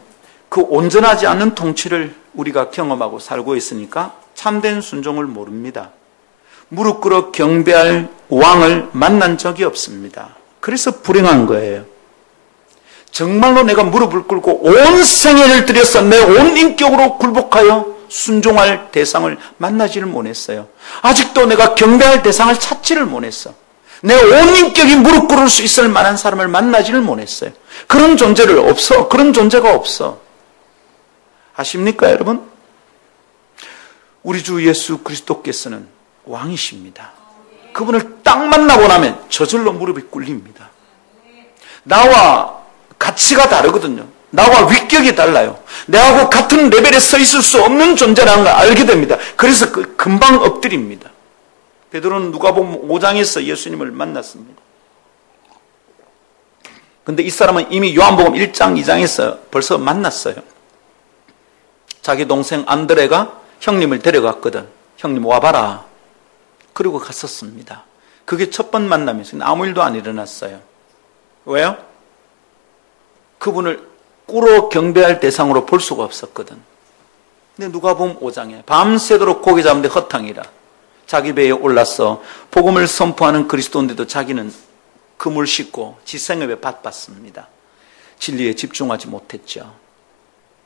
그 온전하지 않는 통치를 우리가 경험하고 살고 있으니까 참된 순종을 모릅니다. 무릎 꿇어 경배할 왕을 만난 적이 없습니다. 그래서 불행한 거예요. 정말로 내가 무릎을 꿇고 온 생애를 들여서 내 온 인격으로 굴복하여 순종할 대상을 만나지를 못했어요. 아직도 내가 경배할 대상을 찾지를 못했어. 내 온 인격이 무릎 꿇을 수 있을 만한 사람을 만나지를 못했어요. 그런 존재가 없어. 아십니까, 여러분? 우리 주 예수 그리스도께서는 왕이십니다. 그분을 딱 만나고 나면 저절로 무릎이 꿇립니다. 나와 가치가 다르거든요. 나와 위격이 달라요. 내하고 같은 레벨에 서 있을 수 없는 존재라는 걸 알게 됩니다. 그래서 금방 엎드립니다. 베드로는 누가복음 5장에서 예수님을 만났습니다. 근데 이 사람은 이미 요한복음 1장, 2장에서 벌써 만났어요. 자기 동생 안드레가 형님을 데려갔거든. 형님 와봐라. 그리고 갔었습니다. 그게 첫 번 만남이었어요. 아무 일도 안 일어났어요. 왜요? 그분을 꿇어 경배할 대상으로 볼 수가 없었거든. 근데 누가복음 5장에 밤새도록 고기 잡는데 허탕이라 자기 배에 올라서 복음을 선포하는 그리스도인데도 자기는 금을 씻고 지생업에 바빴습니다. 진리에 집중하지 못했죠.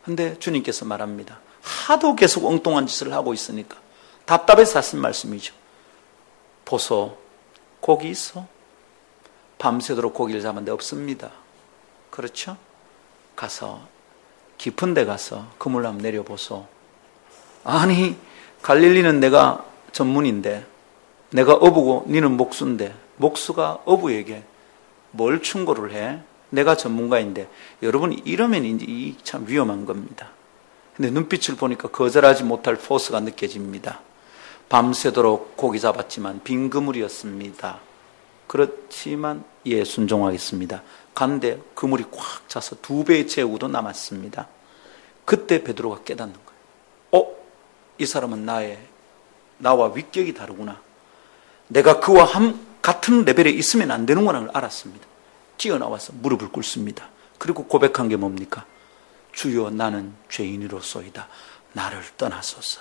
근데 주님께서 말합니다. 하도 계속 엉뚱한 짓을 하고 있으니까 답답해서 하신 말씀이죠. 보소, 고기 있어? 밤새도록 고기를 잡았는데 없습니다. 그렇죠? 가서 깊은 데 가서 그물 한번 내려보소. 아니, 갈릴리는 내가 전문인데, 내가 어부고 니는 목수인데 목수가 어부에게 뭘 충고를 해? 내가 전문가인데. 여러분, 이러면 이제 참 위험한 겁니다. 근데 눈빛을 보니까 거절하지 못할 포스가 느껴집니다. 밤새도록 고기 잡았지만 빈 그물이었습니다. 그렇지만 예, 순종하겠습니다. 간데 그물이 꽉 차서 2배의 재우도 남았습니다. 그때 베드로가 깨닫는 거예요. 이 사람은 나와 위격이 다르구나. 내가 그와 같은 레벨에 있으면 안 되는구나 알았습니다. 뛰어나와서 무릎을 꿇습니다. 그리고 고백한 게 뭡니까? 주여, 나는 죄인으로소이다. 나를 떠나소서.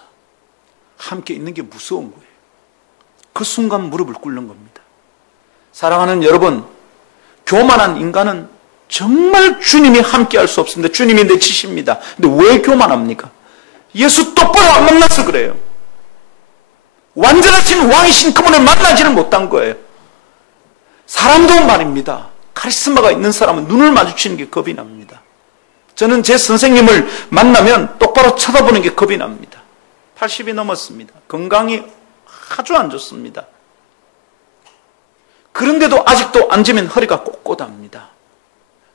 함께 있는 게 무서운 거예요. 그 순간 무릎을 꿇는 겁니다. 사랑하는 여러분, 교만한 인간은 정말 주님이 함께 할 수 없습니다. 주님이 내치십니다. 근데 왜 교만합니까? 예수 똑바로 안 만나서 그래요. 완전하신 왕이신 그분을 만나지를 못한 거예요. 사람도 말입니다. 카리스마가 있는 사람은 눈을 마주치는 게 겁이 납니다. 저는 제 선생님을 만나면 똑바로 쳐다보는 게 겁이 납니다. 80이 넘었습니다. 건강이 아주 안 좋습니다. 그런데도 아직도 앉으면 허리가 꼿꼿합니다.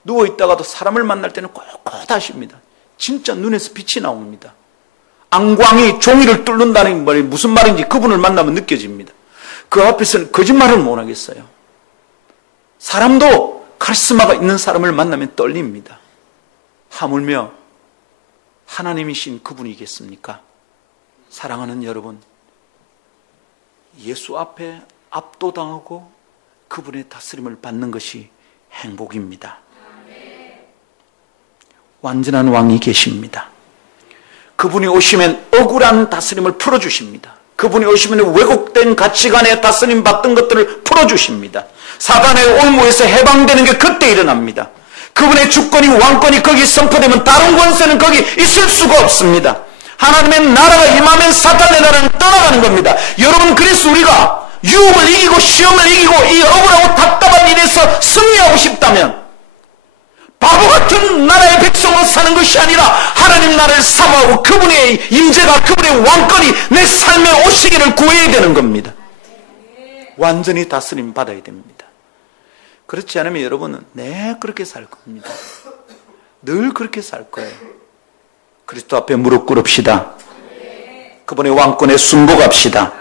누워있다가도 사람을 만날 때는 꼿꼿하십니다. 진짜 눈에서 빛이 나옵니다. 안광이 종이를 뚫는다는 말이 무슨 말인지 그분을 만나면 느껴집니다. 그 앞에서는 거짓말을 못 하겠어요. 사람도 카리스마가 있는 사람을 만나면 떨립니다. 하물며 하나님이신 그분이겠습니까? 사랑하는 여러분, 예수 앞에 압도당하고 그분의 다스림을 받는 것이 행복입니다. 완전한 왕이 계십니다. 그분이 오시면 억울한 다스림을 풀어주십니다. 그분이 오시면 왜곡된 가치관에 다스림 받던 것들을 풀어주십니다. 사단의 올무에서 해방되는 게 그때 일어납니다. 그분의 주권이 왕권이 거기 선포되면 다른 권세는 거기 있을 수가 없습니다. 하나님의 나라가 임하면 사탄의 나라는 떠나가는 겁니다. 여러분, 그래서 우리가 유혹을 이기고 시험을 이기고 이 억울하고 답답한 일에서 승리하고 싶다면 바보 같은 나라의 백성으로 사는 것이 아니라 하나님 나라를 사모하고 그분의 임재가, 그분의 왕권이 내 삶에 오시기를 구해야 되는 겁니다. 완전히 다스림 받아야 됩니다. 그렇지 않으면 여러분은 그렇게 살 겁니다. 늘 그렇게 살 거예요. 그리스도 앞에 무릎 꿇읍시다. 그분의 왕권에 순복합시다.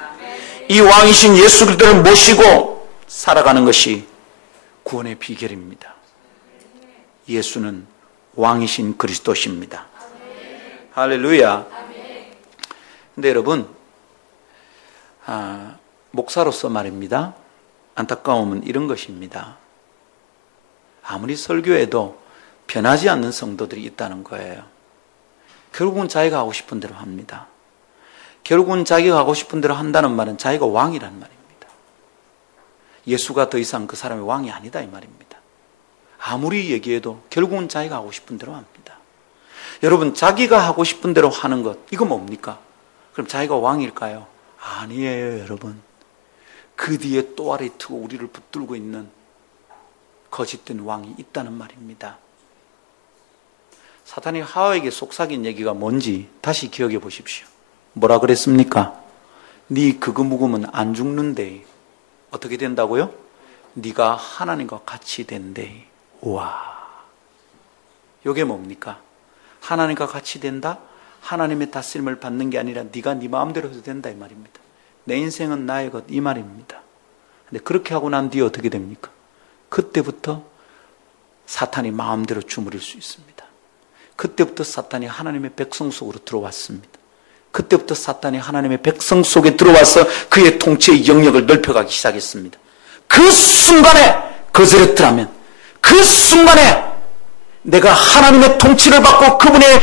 이 왕이신 예수 그리스도를 모시고 살아가는 것이 구원의 비결입니다. 예수는 왕이신 그리스도십니다. 할렐루야. 근데 여러분, 목사로서 말입니다. 안타까움은 이런 것입니다. 아무리 설교해도 변하지 않는 성도들이 있다는 거예요. 결국은 자기가 하고 싶은 대로 합니다. 결국은 자기가 하고 싶은 대로 한다는 말은 자기가 왕이란 말입니다. 예수가 더 이상 그 사람의 왕이 아니다 이 말입니다. 아무리 얘기해도 결국은 자기가 하고 싶은 대로 합니다. 여러분, 자기가 하고 싶은 대로 하는 것, 이거 뭡니까? 그럼 자기가 왕일까요? 아니에요, 여러분. 그 뒤에 또아리 트고 우리를 붙들고 있는 거짓된 왕이 있다는 말입니다. 사탄이 하와에게 속삭인 얘기가 뭔지 다시 기억해 보십시오. 뭐라 그랬습니까? 네 그거 묵으면 안 죽는데 어떻게 된다고요? 네가 하나님과 같이 된대. 우와, 이게 뭡니까? 하나님과 같이 된다? 하나님의 다스림을 받는 게 아니라 네가 네 마음대로 해도 된다 이 말입니다. 내 인생은 나의 것 이 말입니다. 근데 그렇게 하고 난 뒤에 어떻게 됩니까? 그때부터 사탄이 마음대로 주무릴 수 있습니다. 그때부터 사탄이 하나님의 백성 속으로 들어왔습니다. 그때부터 사탄이 하나님의 백성 속에 들어와서 그의 통치의 영역을 넓혀가기 시작했습니다. 그 순간에 거스렸더라면, 그 순간에 내가 하나님의 통치를 받고 그분의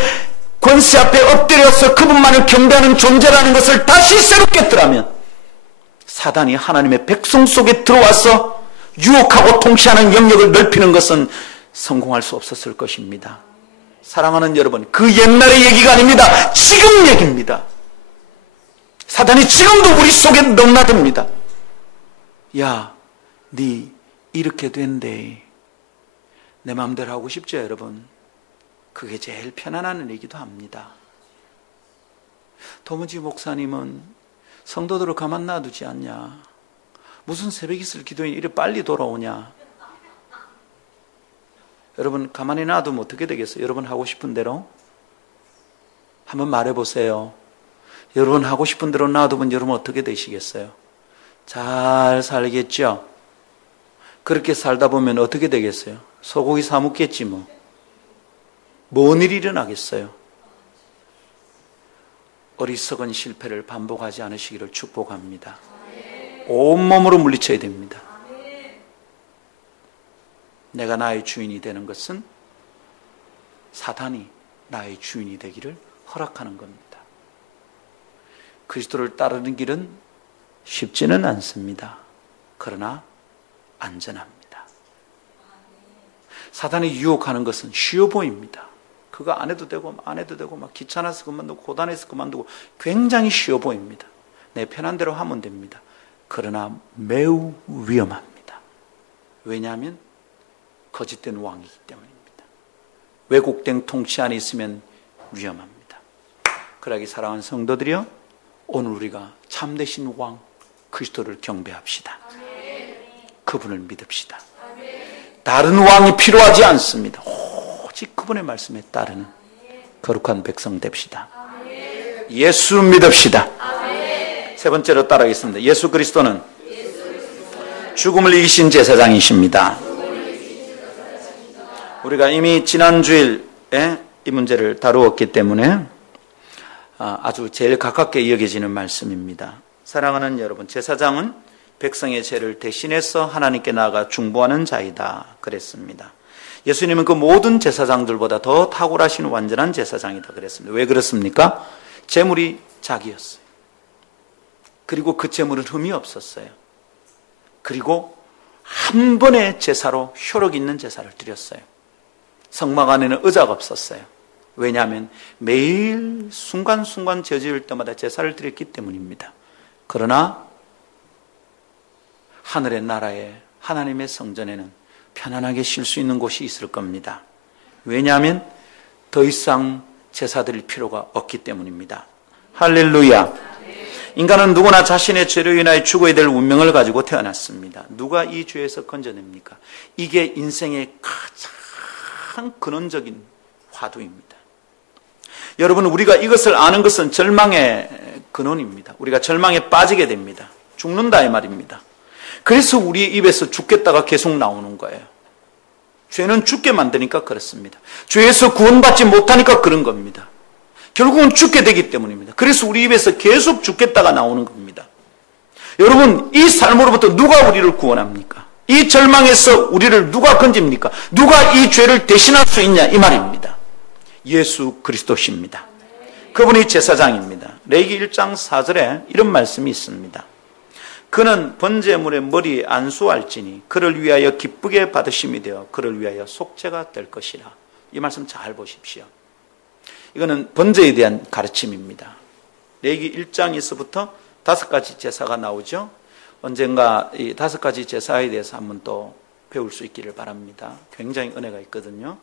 권세 앞에 엎드려서 그분만을 경배하는 존재라는 것을 다시 새롭게 했더라면 사단이 하나님의 백성 속에 들어와서 유혹하고 통치하는 영역을 넓히는 것은 성공할 수 없었을 것입니다. 사랑하는 여러분, 그 옛날의 얘기가 아닙니다. 지금 얘기입니다. 사단이 지금도 우리 속에 넘나듭니다. 야, 네 이렇게 된대. 내 마음대로 하고 싶죠, 여러분? 그게 제일 편안한 얘기도 합니다. 도무지 목사님은 성도들을 가만 놔두지 않냐? 무슨 새벽 이슬 기도에 이래 빨리 돌아오냐? 여러분, 가만히 놔두면 어떻게 되겠어요? 여러분 하고 싶은 대로? 한번 말해보세요. 여러분 하고 싶은 대로 놔두면 여러분 어떻게 되시겠어요? 잘 살겠죠? 그렇게 살다 보면 어떻게 되겠어요? 소고기 사 먹겠지 뭐. 뭔 일이 일어나겠어요? 어리석은 실패를 반복하지 않으시기를 축복합니다. 온몸으로 물리쳐야 됩니다. 내가 나의 주인이 되는 것은 사탄이 나의 주인이 되기를 허락하는 겁니다. 그리스도를 따르는 길은 쉽지는 않습니다. 그러나 안전합니다. 사탄이 유혹하는 것은 쉬워 보입니다. 그거 안 해도 되고 안 해도 되고 막 귀찮아서 그만두고 고단해서 그만두고 굉장히 쉬워 보입니다. 내 편한 대로 하면 됩니다. 그러나 매우 위험합니다. 왜냐하면 거짓된 왕이기 때문입니다. 왜곡된 통치 안에 있으면 위험합니다. 그러기 사랑하는 성도들이여, 오늘 우리가 참되신 왕 그리스도를 경배합시다. 그분을 믿읍시다. 다른 왕이 필요하지 않습니다. 오직 그분의 말씀에 따르는 거룩한 백성 됩시다. 예수 믿읍시다. 세 번째로 따라하겠습니다. 예수 그리스도는 죽음을 이기신 제사장이십니다. 우리가 이미 지난 주일에 이 문제를 다루었기 때문에 아주 제일 가깝게 여겨지는 말씀입니다. 사랑하는 여러분, 제사장은 백성의 죄를 대신해서 하나님께 나아가 중보하는 자이다 그랬습니다. 예수님은 그 모든 제사장들보다 더 탁월하신 완전한 제사장이다 그랬습니다. 왜 그렇습니까? 제물이 자기였어요. 그리고 그 제물은 흠이 없었어요. 그리고 한 번의 제사로 효력 있는 제사를 드렸어요. 성막 안에는 의자가 없었어요. 왜냐하면 매일 순간순간 저지을 때마다 제사를 드렸기 때문입니다. 그러나 하늘의 나라에 하나님의 성전에는 편안하게 쉴 수 있는 곳이 있을 겁니다. 왜냐하면 더 이상 제사 드릴 필요가 없기 때문입니다. 할렐루야. 인간은 누구나 자신의 죄로 인하여 죽어야 될 운명을 가지고 태어났습니다. 누가 이 죄에서 건져냅니까? 이게 인생의 가장 근원적인 화두입니다. 여러분, 우리가 이것을 아는 것은 절망의 근원입니다. 우리가 절망에 빠지게 됩니다. 죽는다 이 말입니다. 그래서 우리 입에서 죽겠다가 계속 나오는 거예요. 죄는 죽게 만드니까 그렇습니다. 죄에서 구원받지 못하니까 그런 겁니다. 결국은 죽게 되기 때문입니다. 그래서 우리 입에서 계속 죽겠다가 나오는 겁니다. 여러분, 이 삶으로부터 누가 우리를 구원합니까? 이 절망에서 우리를 누가 건집니까? 누가 이 죄를 대신할 수 있냐 이 말입니다. 예수 그리스도십니다. 그분이 제사장입니다. 레위기 1장 4절에 이런 말씀이 있습니다. 그는 번제물의 머리에 안수할지니 그를 위하여 기쁘게 받으심이 되어 그를 위하여 속죄가 될 것이라. 이 말씀 잘 보십시오. 이거는 번제에 대한 가르침입니다. 레위기 1장에서부터 5가지 제사가 나오죠. 언젠가 이 5가지 제사에 대해서 한번 또 배울 수 있기를 바랍니다. 굉장히 은혜가 있거든요.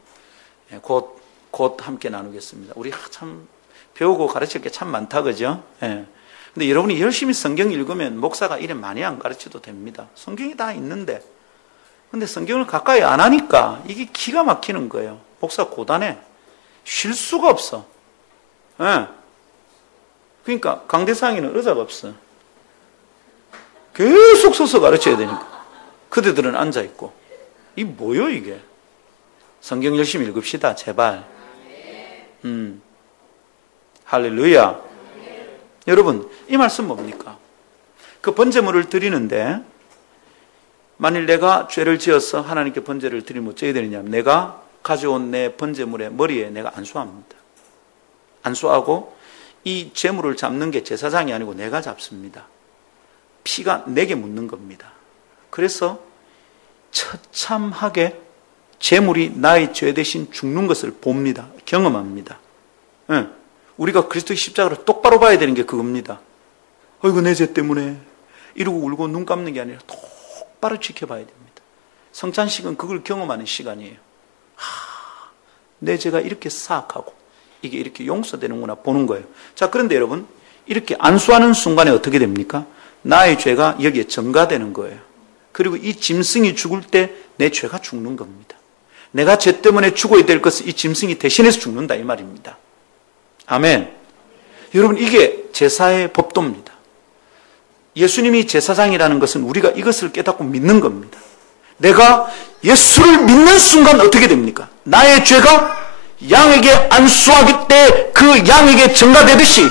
곧 함께 나누겠습니다. 우리 참 배우고 가르칠 게 참 많다, 그죠? 근데 여러분이 열심히 성경 읽으면 목사가 이래 많이 안 가르쳐도 됩니다. 성경이 다 있는데. 근데 성경을 가까이 안 하니까 이게 기가 막히는 거예요. 목사 고단해. 쉴 수가 없어. 그러니까 강대상에는 의자가 없어. 계속 서서 가르쳐야 되니까. 그대들은 앉아있고. 이 뭐요 이게? 성경 열심히 읽읍시다 제발. 할렐루야. 여러분, 이 말씀 뭡니까? 그 번제물을 드리는데 만일 내가 죄를 지어서 하나님께 번제를 드리면 어찌해야 되느냐? 내가 가져온 내 번제물의 머리에 내가 안수합니다. 안수하고 이 제물을 잡는 게 제사장이 아니고 내가 잡습니다. 피가 내게 묻는 겁니다. 그래서 처참하게 제물이 나의 죄 대신 죽는 것을 봅니다. 경험합니다. 우리가 그리스도의 십자가를 똑바로 봐야 되는 게 그겁니다. 어이구 내 죄 때문에 이러고 울고 눈 감는 게 아니라 똑바로 지켜봐야 됩니다. 성찬식은 그걸 경험하는 시간이에요. 내 죄가 이렇게 사악하고 이게 이렇게 용서되는구나 보는 거예요. 자, 그런데 여러분, 이렇게 안수하는 순간에 어떻게 됩니까? 나의 죄가 여기에 전가되는 거예요. 그리고 이 짐승이 죽을 때 내 죄가 죽는 겁니다. 내가 죄 때문에 죽어야 될 것을 이 짐승이 대신해서 죽는다 이 말입니다. 아멘. 여러분, 이게 제사의 법도입니다. 예수님이 제사장이라는 것은 우리가 이것을 깨닫고 믿는 겁니다. 내가 예수를 믿는 순간 어떻게 됩니까? 나의 죄가 양에게 안수하기 때 그 양에게 전가되듯이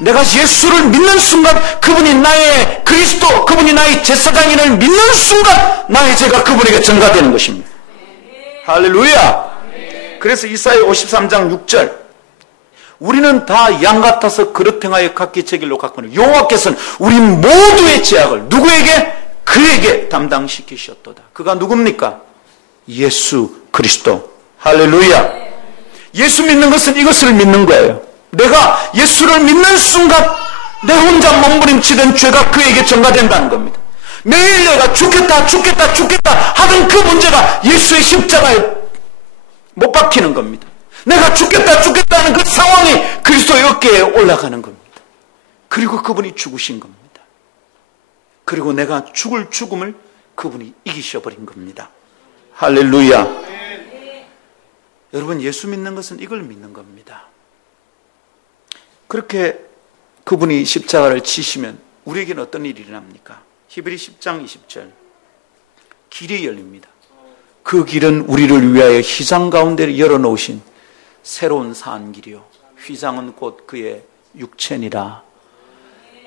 내가 예수를 믿는 순간 그분이 나의 그리스도, 그분이 나의 제사장인을 믿는 순간 나의 죄가 그분에게 전가되는 것입니다. 할렐루야. 그래서 이사야 53장 6절 우리는 다 양 같아서 그릇 행하여 각기 제 길로 갔거늘 여호와께서는 우리 모두의 죄악을 누구에게? 그에게 담당시키셨도다. 그가 누굽니까? 예수 그리스도. 할렐루야. 예수 믿는 것은 이것을 믿는 거예요. 내가 예수를 믿는 순간 내 혼자 몸부림치던 죄가 그에게 전가된다는 겁니다. 매일 내가 죽겠다 하던 그 문제가 예수의 십자가에 못 박히는 겁니다. 내가 죽겠다는 그 상황이 그리스도의 어깨에 올라가는 겁니다. 그리고 그분이 죽으신 겁니다. 그리고 내가 죽을 죽음을 그분이 이기셔버린 겁니다. 할렐루야. 여러분, 예수 믿는 것은 이걸 믿는 겁니다. 그렇게 그분이 십자가를 치시면 우리에게는 어떤 일이 일어납니까? 히브리 10장 20절 길이 열립니다. 그 길은 우리를 위하여 휘장 가운데 열어놓으신 새로운 산 길이요 휘장은 곧 그의 육체니라.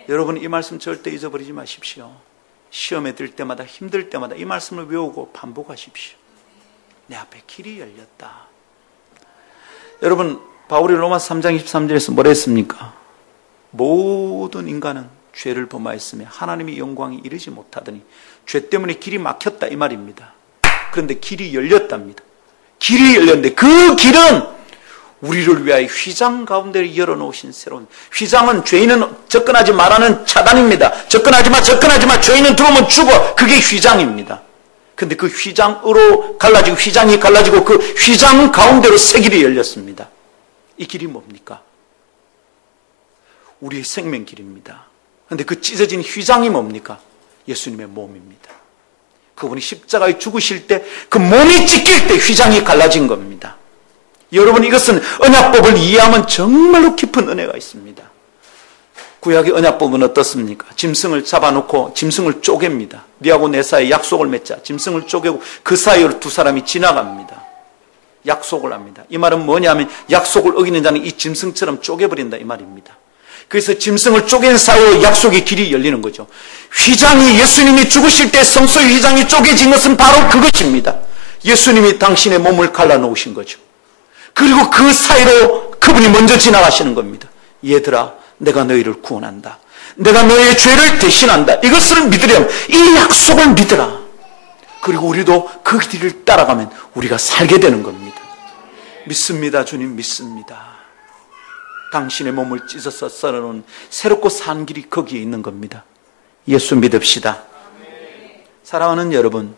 여러분, 이 말씀 절대 잊어버리지 마십시오. 시험에 들 때마다 힘들 때마다 이 말씀을 외우고 반복하십시오. 내 앞에 길이 열렸다. 여러분, 바울이 로마서 3장 23절에서 뭐라 했습니까? 모든 인간은 죄를 범하였으며 하나님의 영광이 이르지 못하더니 죄 때문에 길이 막혔다 이 말입니다. 그런데 길이 열렸답니다. 길이 열렸는데 그 길은 우리를 위하여 휘장 가운데를 열어놓으신 새로운, 휘장은 죄인은 접근하지 말라는 차단입니다. 접근하지 마. 죄인은 들어오면 죽어. 그게 휘장입니다. 근데 그 휘장으로 갈라지고 휘장이 갈라지고 그 휘장 가운데로 새 길이 열렸습니다. 이 길이 뭡니까? 우리의 생명길입니다. 그런데 그 찢어진 휘장이 뭡니까? 예수님의 몸입니다. 그분이 십자가에 죽으실 때 그 몸이 찢길 때 휘장이 갈라진 겁니다. 여러분, 이것은 언약법을 이해하면 정말로 깊은 은혜가 있습니다. 구약의 언약법은 어떻습니까? 짐승을 잡아놓고 짐승을 쪼갭니다. 네하고 내 사이에 약속을 맺자. 짐승을 쪼개고 그 사이로 두 사람이 지나갑니다. 약속을 합니다. 이 말은 뭐냐면 약속을 어기는 자는 이 짐승처럼 쪼개버린다 이 말입니다. 그래서 짐승을 쪼갠 사이로 약속의 길이 열리는 거죠. 휘장이, 예수님이 죽으실 때 성소의 휘장이 쪼개진 것은 바로 그것입니다. 예수님이 당신의 몸을 갈라놓으신 거죠. 그리고 그 사이로 그분이 먼저 지나가시는 겁니다. 얘들아, 내가 너희를 구원한다. 내가 너희의 죄를 대신한다. 이것을 믿으려면 이 약속을 믿으라. 그리고 우리도 그 길을 따라가면 우리가 살게 되는 겁니다. 믿습니다. 주님 믿습니다. 당신의 몸을 찢어서 썰어놓은 새롭고 산 길이 거기에 있는 겁니다. 예수 믿읍시다. 사랑하는 여러분,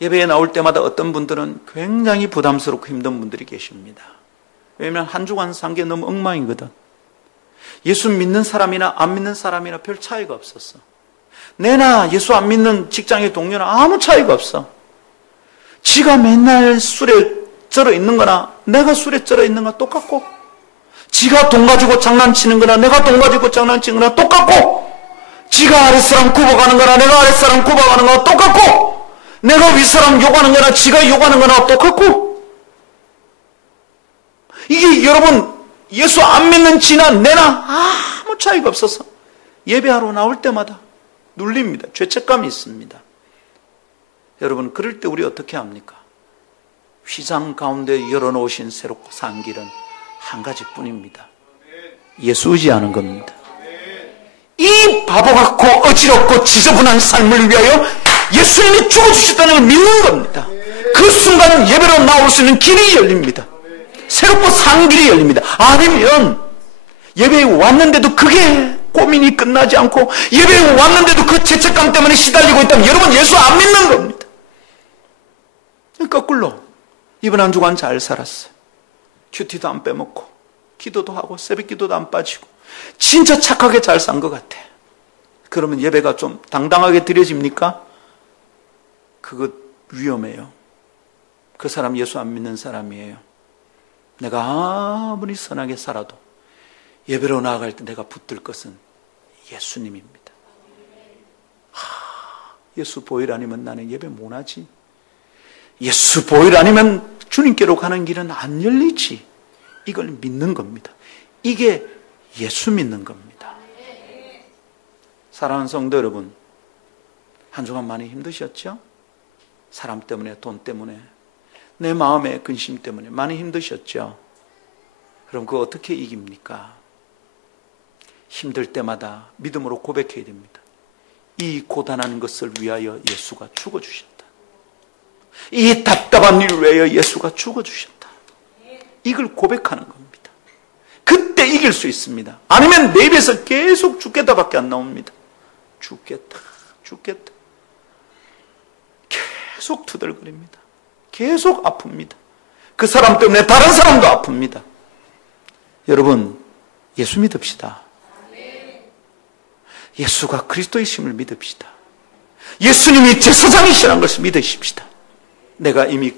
예배에 나올 때마다 어떤 분들은 굉장히 부담스럽고 힘든 분들이 계십니다. 왜냐하면 한 주간 산 게 너무 엉망이거든. 예수 믿는 사람이나 안 믿는 사람이나 별 차이가 없었어. 내나 예수 안 믿는 직장의 동료나 아무 차이가 없어. 지가 맨날 술에 쩔어 있는 거나 내가 술에 쩔어 있는 거나 똑같고, 지가 돈 가지고 장난치는 거나 내가 돈 가지고 장난치는 거나 똑같고, 지가 아랫사람 굽어가는 거나 내가 아랫사람 굽어가는 거나 똑같고, 내가 윗사람 욕하는 거나 지가 욕하는 거나 똑같고, 이게 여러분 예수 안 믿는 지나 내나 아무 차이가 없어서 예배하러 나올 때마다 눌립니다. 죄책감이 있습니다. 여러분, 그럴 때 우리 어떻게 합니까? 휘장 가운데 열어놓으신 새롭고 산 길은 한 가지뿐입니다. 예수 의지하는 겁니다. 이 바보 같고 어지럽고 지저분한 삶을 위하여 예수님이 죽어주셨다는 걸 믿는 겁니다. 그 순간 예배로 나올 수 있는 길이 열립니다. 새롭고 산 길이 열립니다. 아니면 예배에 왔는데도 그게 고민이 끝나지 않고 예배에 왔는데도 그 죄책감 때문에 시달리고 있다면 여러분 예수 안 믿는 겁니다. 거꾸로 이번 한 주간 잘 살았어요. 큐티도 안 빼먹고 기도도 하고 새벽 기도도 안 빠지고 진짜 착하게 잘 산 것 같아. 그러면 예배가 좀 당당하게 드려집니까? 그것 위험해요. 그 사람 예수 안 믿는 사람이에요. 내가 아무리 선하게 살아도 예배로 나아갈 때 내가 붙들 것은 예수님입니다. 예수 보혈 아니면 나는 예배 못하지. 예수 보혈 아니면 주님께로 가는 길은 안 열리지. 이걸 믿는 겁니다. 이게 예수 믿는 겁니다. 사랑하는 성도 여러분, 한 주간 많이 힘드셨죠? 사람 때문에, 돈 때문에, 내 마음의 근심 때문에 많이 힘드셨죠? 그럼 그거 어떻게 이깁니까? 힘들 때마다 믿음으로 고백해야 됩니다. 이 고단한 것을 위하여 예수가 죽어주셨다. 이 답답한 일을 위하여 예수가 죽어주셨다. 이걸 고백하는 겁니다. 그때 이길 수 있습니다. 아니면 내 입에서 계속 죽겠다밖에 안 나옵니다. 죽겠다. 계속 투덜거립니다. 계속 아픕니다. 그 사람 때문에 다른 사람도 아픕니다. 여러분, 예수 믿읍시다. 예수가 그리스도이심을 믿읍시다. 예수님이 제사장이시라는 것을 믿으십시다. 내가 이미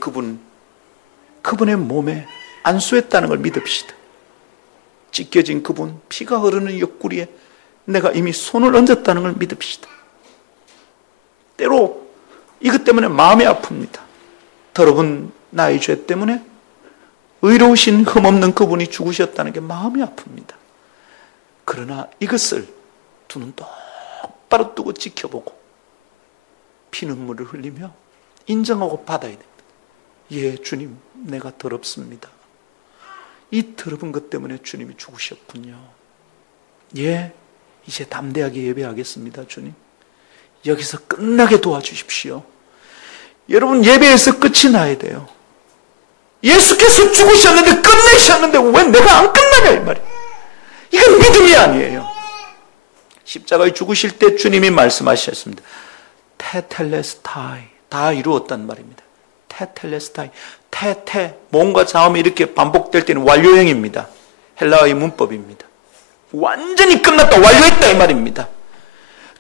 그분의 몸에 안수했다는 걸 믿읍시다. 찢겨진 그분, 피가 흐르는 옆구리에 내가 이미 손을 얹었다는 걸 믿읍시다. 때로 이것 때문에 마음이 아픕니다. 더러운 나의 죄 때문에 의로우신 흠없는 그분이 죽으셨다는 게 마음이 아픕니다. 그러나 이것을 두 눈 똑바로 뜨고 지켜보고 피눈물을 흘리며 인정하고 받아야 됩니다. 예, 주님, 내가 더럽습니다. 이 더러운 것 때문에 주님이 죽으셨군요. 예, 이제 담대하게 예배하겠습니다. 주님, 여기서 끝나게 도와주십시오. 여러분, 예배에서 끝이 나야 돼요. 예수께서 죽으셨는데 끝내셨는데 왜 내가 안 끝나냐 이 말이에요. 이건 믿음이 아니에요. 십자가에 죽으실 때 주님이 말씀하셨습니다. 테텔레스타이, 다 이루었단 말입니다. 테텔레스타이, 뭔가 자음이 이렇게 반복될 때는 완료형입니다. 헬라어의 문법입니다. 완전히 끝났다, 완료했다 이 말입니다.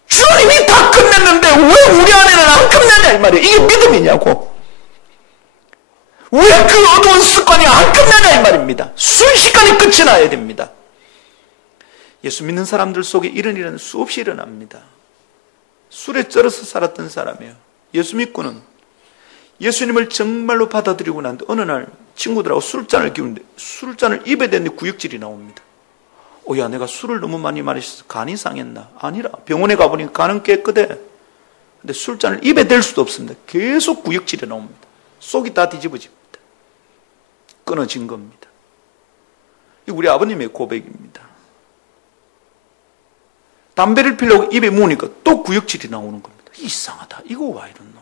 주님이 다 끝냈는데 왜 우리 안에는 안 끝내냐 이 말이에요. 이게 믿음이냐고. 왜 그 어두운 습관이 안 끝내냐 이 말입니다. 순식간에 끝이 나야 됩니다. 예수 믿는 사람들 속에 이런 일은 수없이 일어납니다. 술에 쩔어서 살았던 사람이에요. 예수 믿고는 예수님을 정말로 받아들이고 난 뒤 어느 날 친구들하고 술잔을 기우는데 술잔을 입에 댔는데 구역질이 나옵니다. 야, 내가 술을 너무 많이 마셔서 간이 상했나? 아니라 병원에 가보니까 간은 깨끗해. 근데 술잔을 입에 댈 수도 없습니다. 계속 구역질이 나옵니다. 속이 다 뒤집어집니다. 끊어진 겁니다. 이 우리 아버님의 고백입니다. 담배를 피려고 입에 무으니까 또 구역질이 나오는 겁니다. 이상하다. 이거 왜 이러노?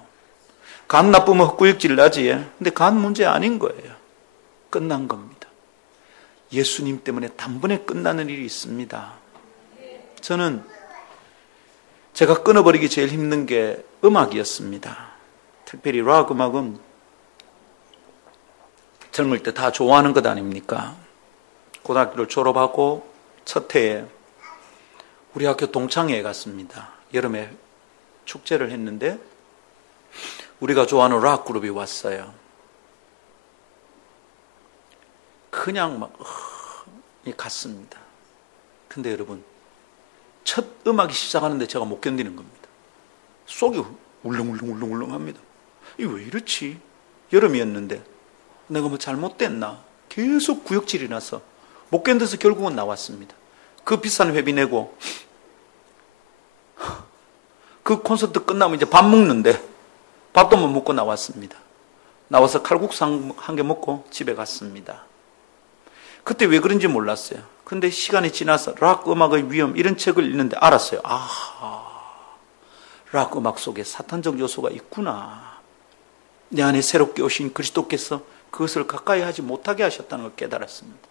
간 나쁘면 헛구역질 나지. 근데 간 문제 아닌 거예요. 끝난 겁니다. 예수님 때문에 단번에 끝나는 일이 있습니다. 저는 제가 끊어버리기 제일 힘든 게 음악이었습니다. 특별히 락 음악은 젊을 때 다 좋아하는 것 아닙니까? 고등학교를 졸업하고 첫 해에 우리 학교 동창회에 갔습니다. 여름에 축제를 했는데 우리가 좋아하는 락 그룹이 왔어요. 그냥 막 갔습니다. 근데 여러분, 첫 음악이 시작하는데 제가 못 견디는 겁니다. 속이 울렁울렁합니다. 이게 왜 이렇지? 여름이었는데 내가 뭐 잘못됐나? 계속 구역질이 나서 못 견뎌서 결국은 나왔습니다. 그 비싼 회비 내고 그 콘서트 끝나면 이제 밥 먹는데 밥도 못 먹고 나왔습니다. 나와서 칼국수 한 개 먹고 집에 갔습니다. 그때 왜 그런지 몰랐어요. 근데 시간이 지나서 락 음악의 위험 이런 책을 읽는데 알았어요. 락 음악 속에 사탄적 요소가 있구나. 내 안에 새롭게 오신 그리스도께서 그것을 가까이 하지 못하게 하셨다는 걸 깨달았습니다.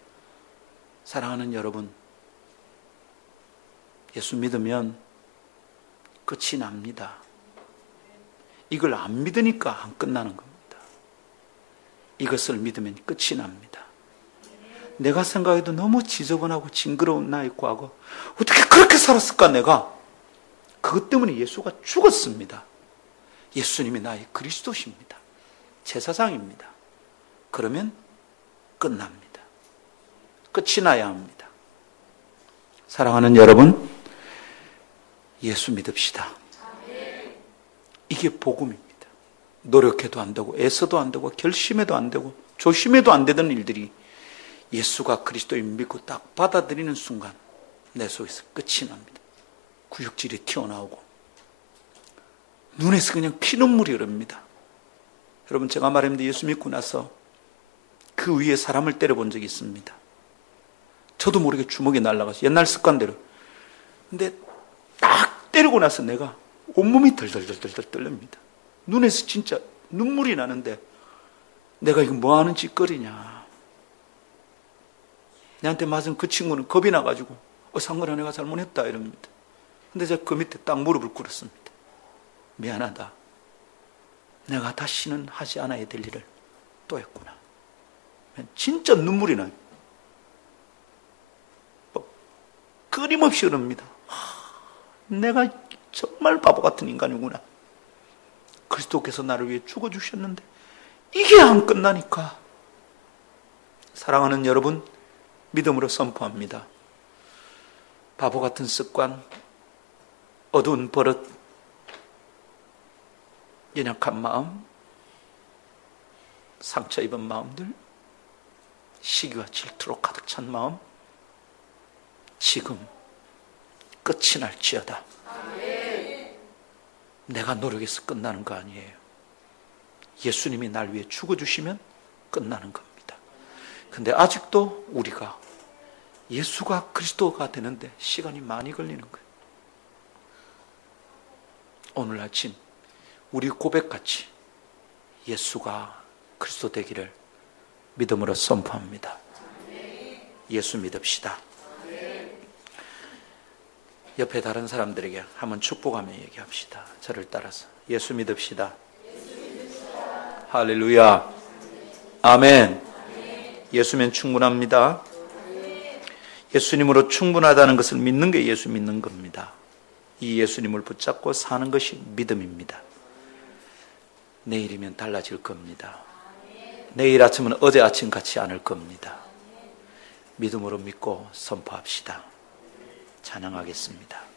사랑하는 여러분, 예수 믿으면 끝이 납니다. 이걸 안 믿으니까 안 끝나는 겁니다. 이것을 믿으면 끝이 납니다. 내가 생각해도 너무 지저분하고 징그러운 나의 과거, 어떻게 그렇게 살았을까 내가? 그것 때문에 예수가 죽었습니다. 예수님이 나의 그리스도십니다. 제사장입니다. 그러면 끝납니다. 끝이 나야 합니다. 사랑하는 여러분, 예수 믿읍시다. 이게 복음입니다. 노력해도 안 되고 애써도 안 되고 결심해도 안 되고 조심해도 안 되던 일들이 예수가 그리스도인 믿고 딱 받아들이는 순간 내 속에서 끝이 납니다. 구역질이 튀어나오고 눈에서 그냥 피눈물이 흐릅니다. 여러분, 제가 말했는데 예수 믿고 나서 그 위에 사람을 때려본 적이 있습니다. 저도 모르게 주먹이 날아가서 옛날 습관대로. 근데 딱 때리고 나서 내가 온몸이 덜덜덜덜 떨립니다. 눈에서 진짜 눈물이 나는데 내가 이거 뭐 하는 짓거리냐. 내한테 맞은 그 친구는 겁이 나가지고 상근아 내가 잘못했다 이럽니다. 근데 제가 그 밑에 딱 무릎을 꿇었습니다. 미안하다. 내가 다시는 하지 않아야 될 일을 또 했구나. 진짜 눈물이 나요. 끊임없이 흐릅니다. 내가 정말 바보 같은 인간이구나. 그리스도께서 나를 위해 죽어주셨는데 이게 안 끝나니까. 사랑하는 여러분, 믿음으로 선포합니다. 바보 같은 습관, 어두운 버릇, 연약한 마음, 상처 입은 마음들, 시기와 질투로 가득 찬 마음, 지금 끝이 날지어다. 내가 노력해서 끝나는 거 아니에요. 예수님이 날 위해 죽어주시면 끝나는 겁니다. 근데 아직도 우리가 예수가 그리스도가 되는데 시간이 많이 걸리는 거예요. 오늘 아침 우리 고백같이 예수가 그리스도 되기를 믿음으로 선포합니다. 예수 믿읍시다. 옆에 다른 사람들에게 한번 축복하며 얘기합시다. 저를 따라서 예수 믿읍시다. 할렐루야. 아멘. 예수면 충분합니다. 예수님으로 충분하다는 것을 믿는 게 예수 믿는 겁니다. 이 예수님을 붙잡고 사는 것이 믿음입니다. 내일이면 달라질 겁니다. 내일 아침은 어제 아침 같지 않을 겁니다. 믿음으로 믿고 선포합시다. 찬양하겠습니다.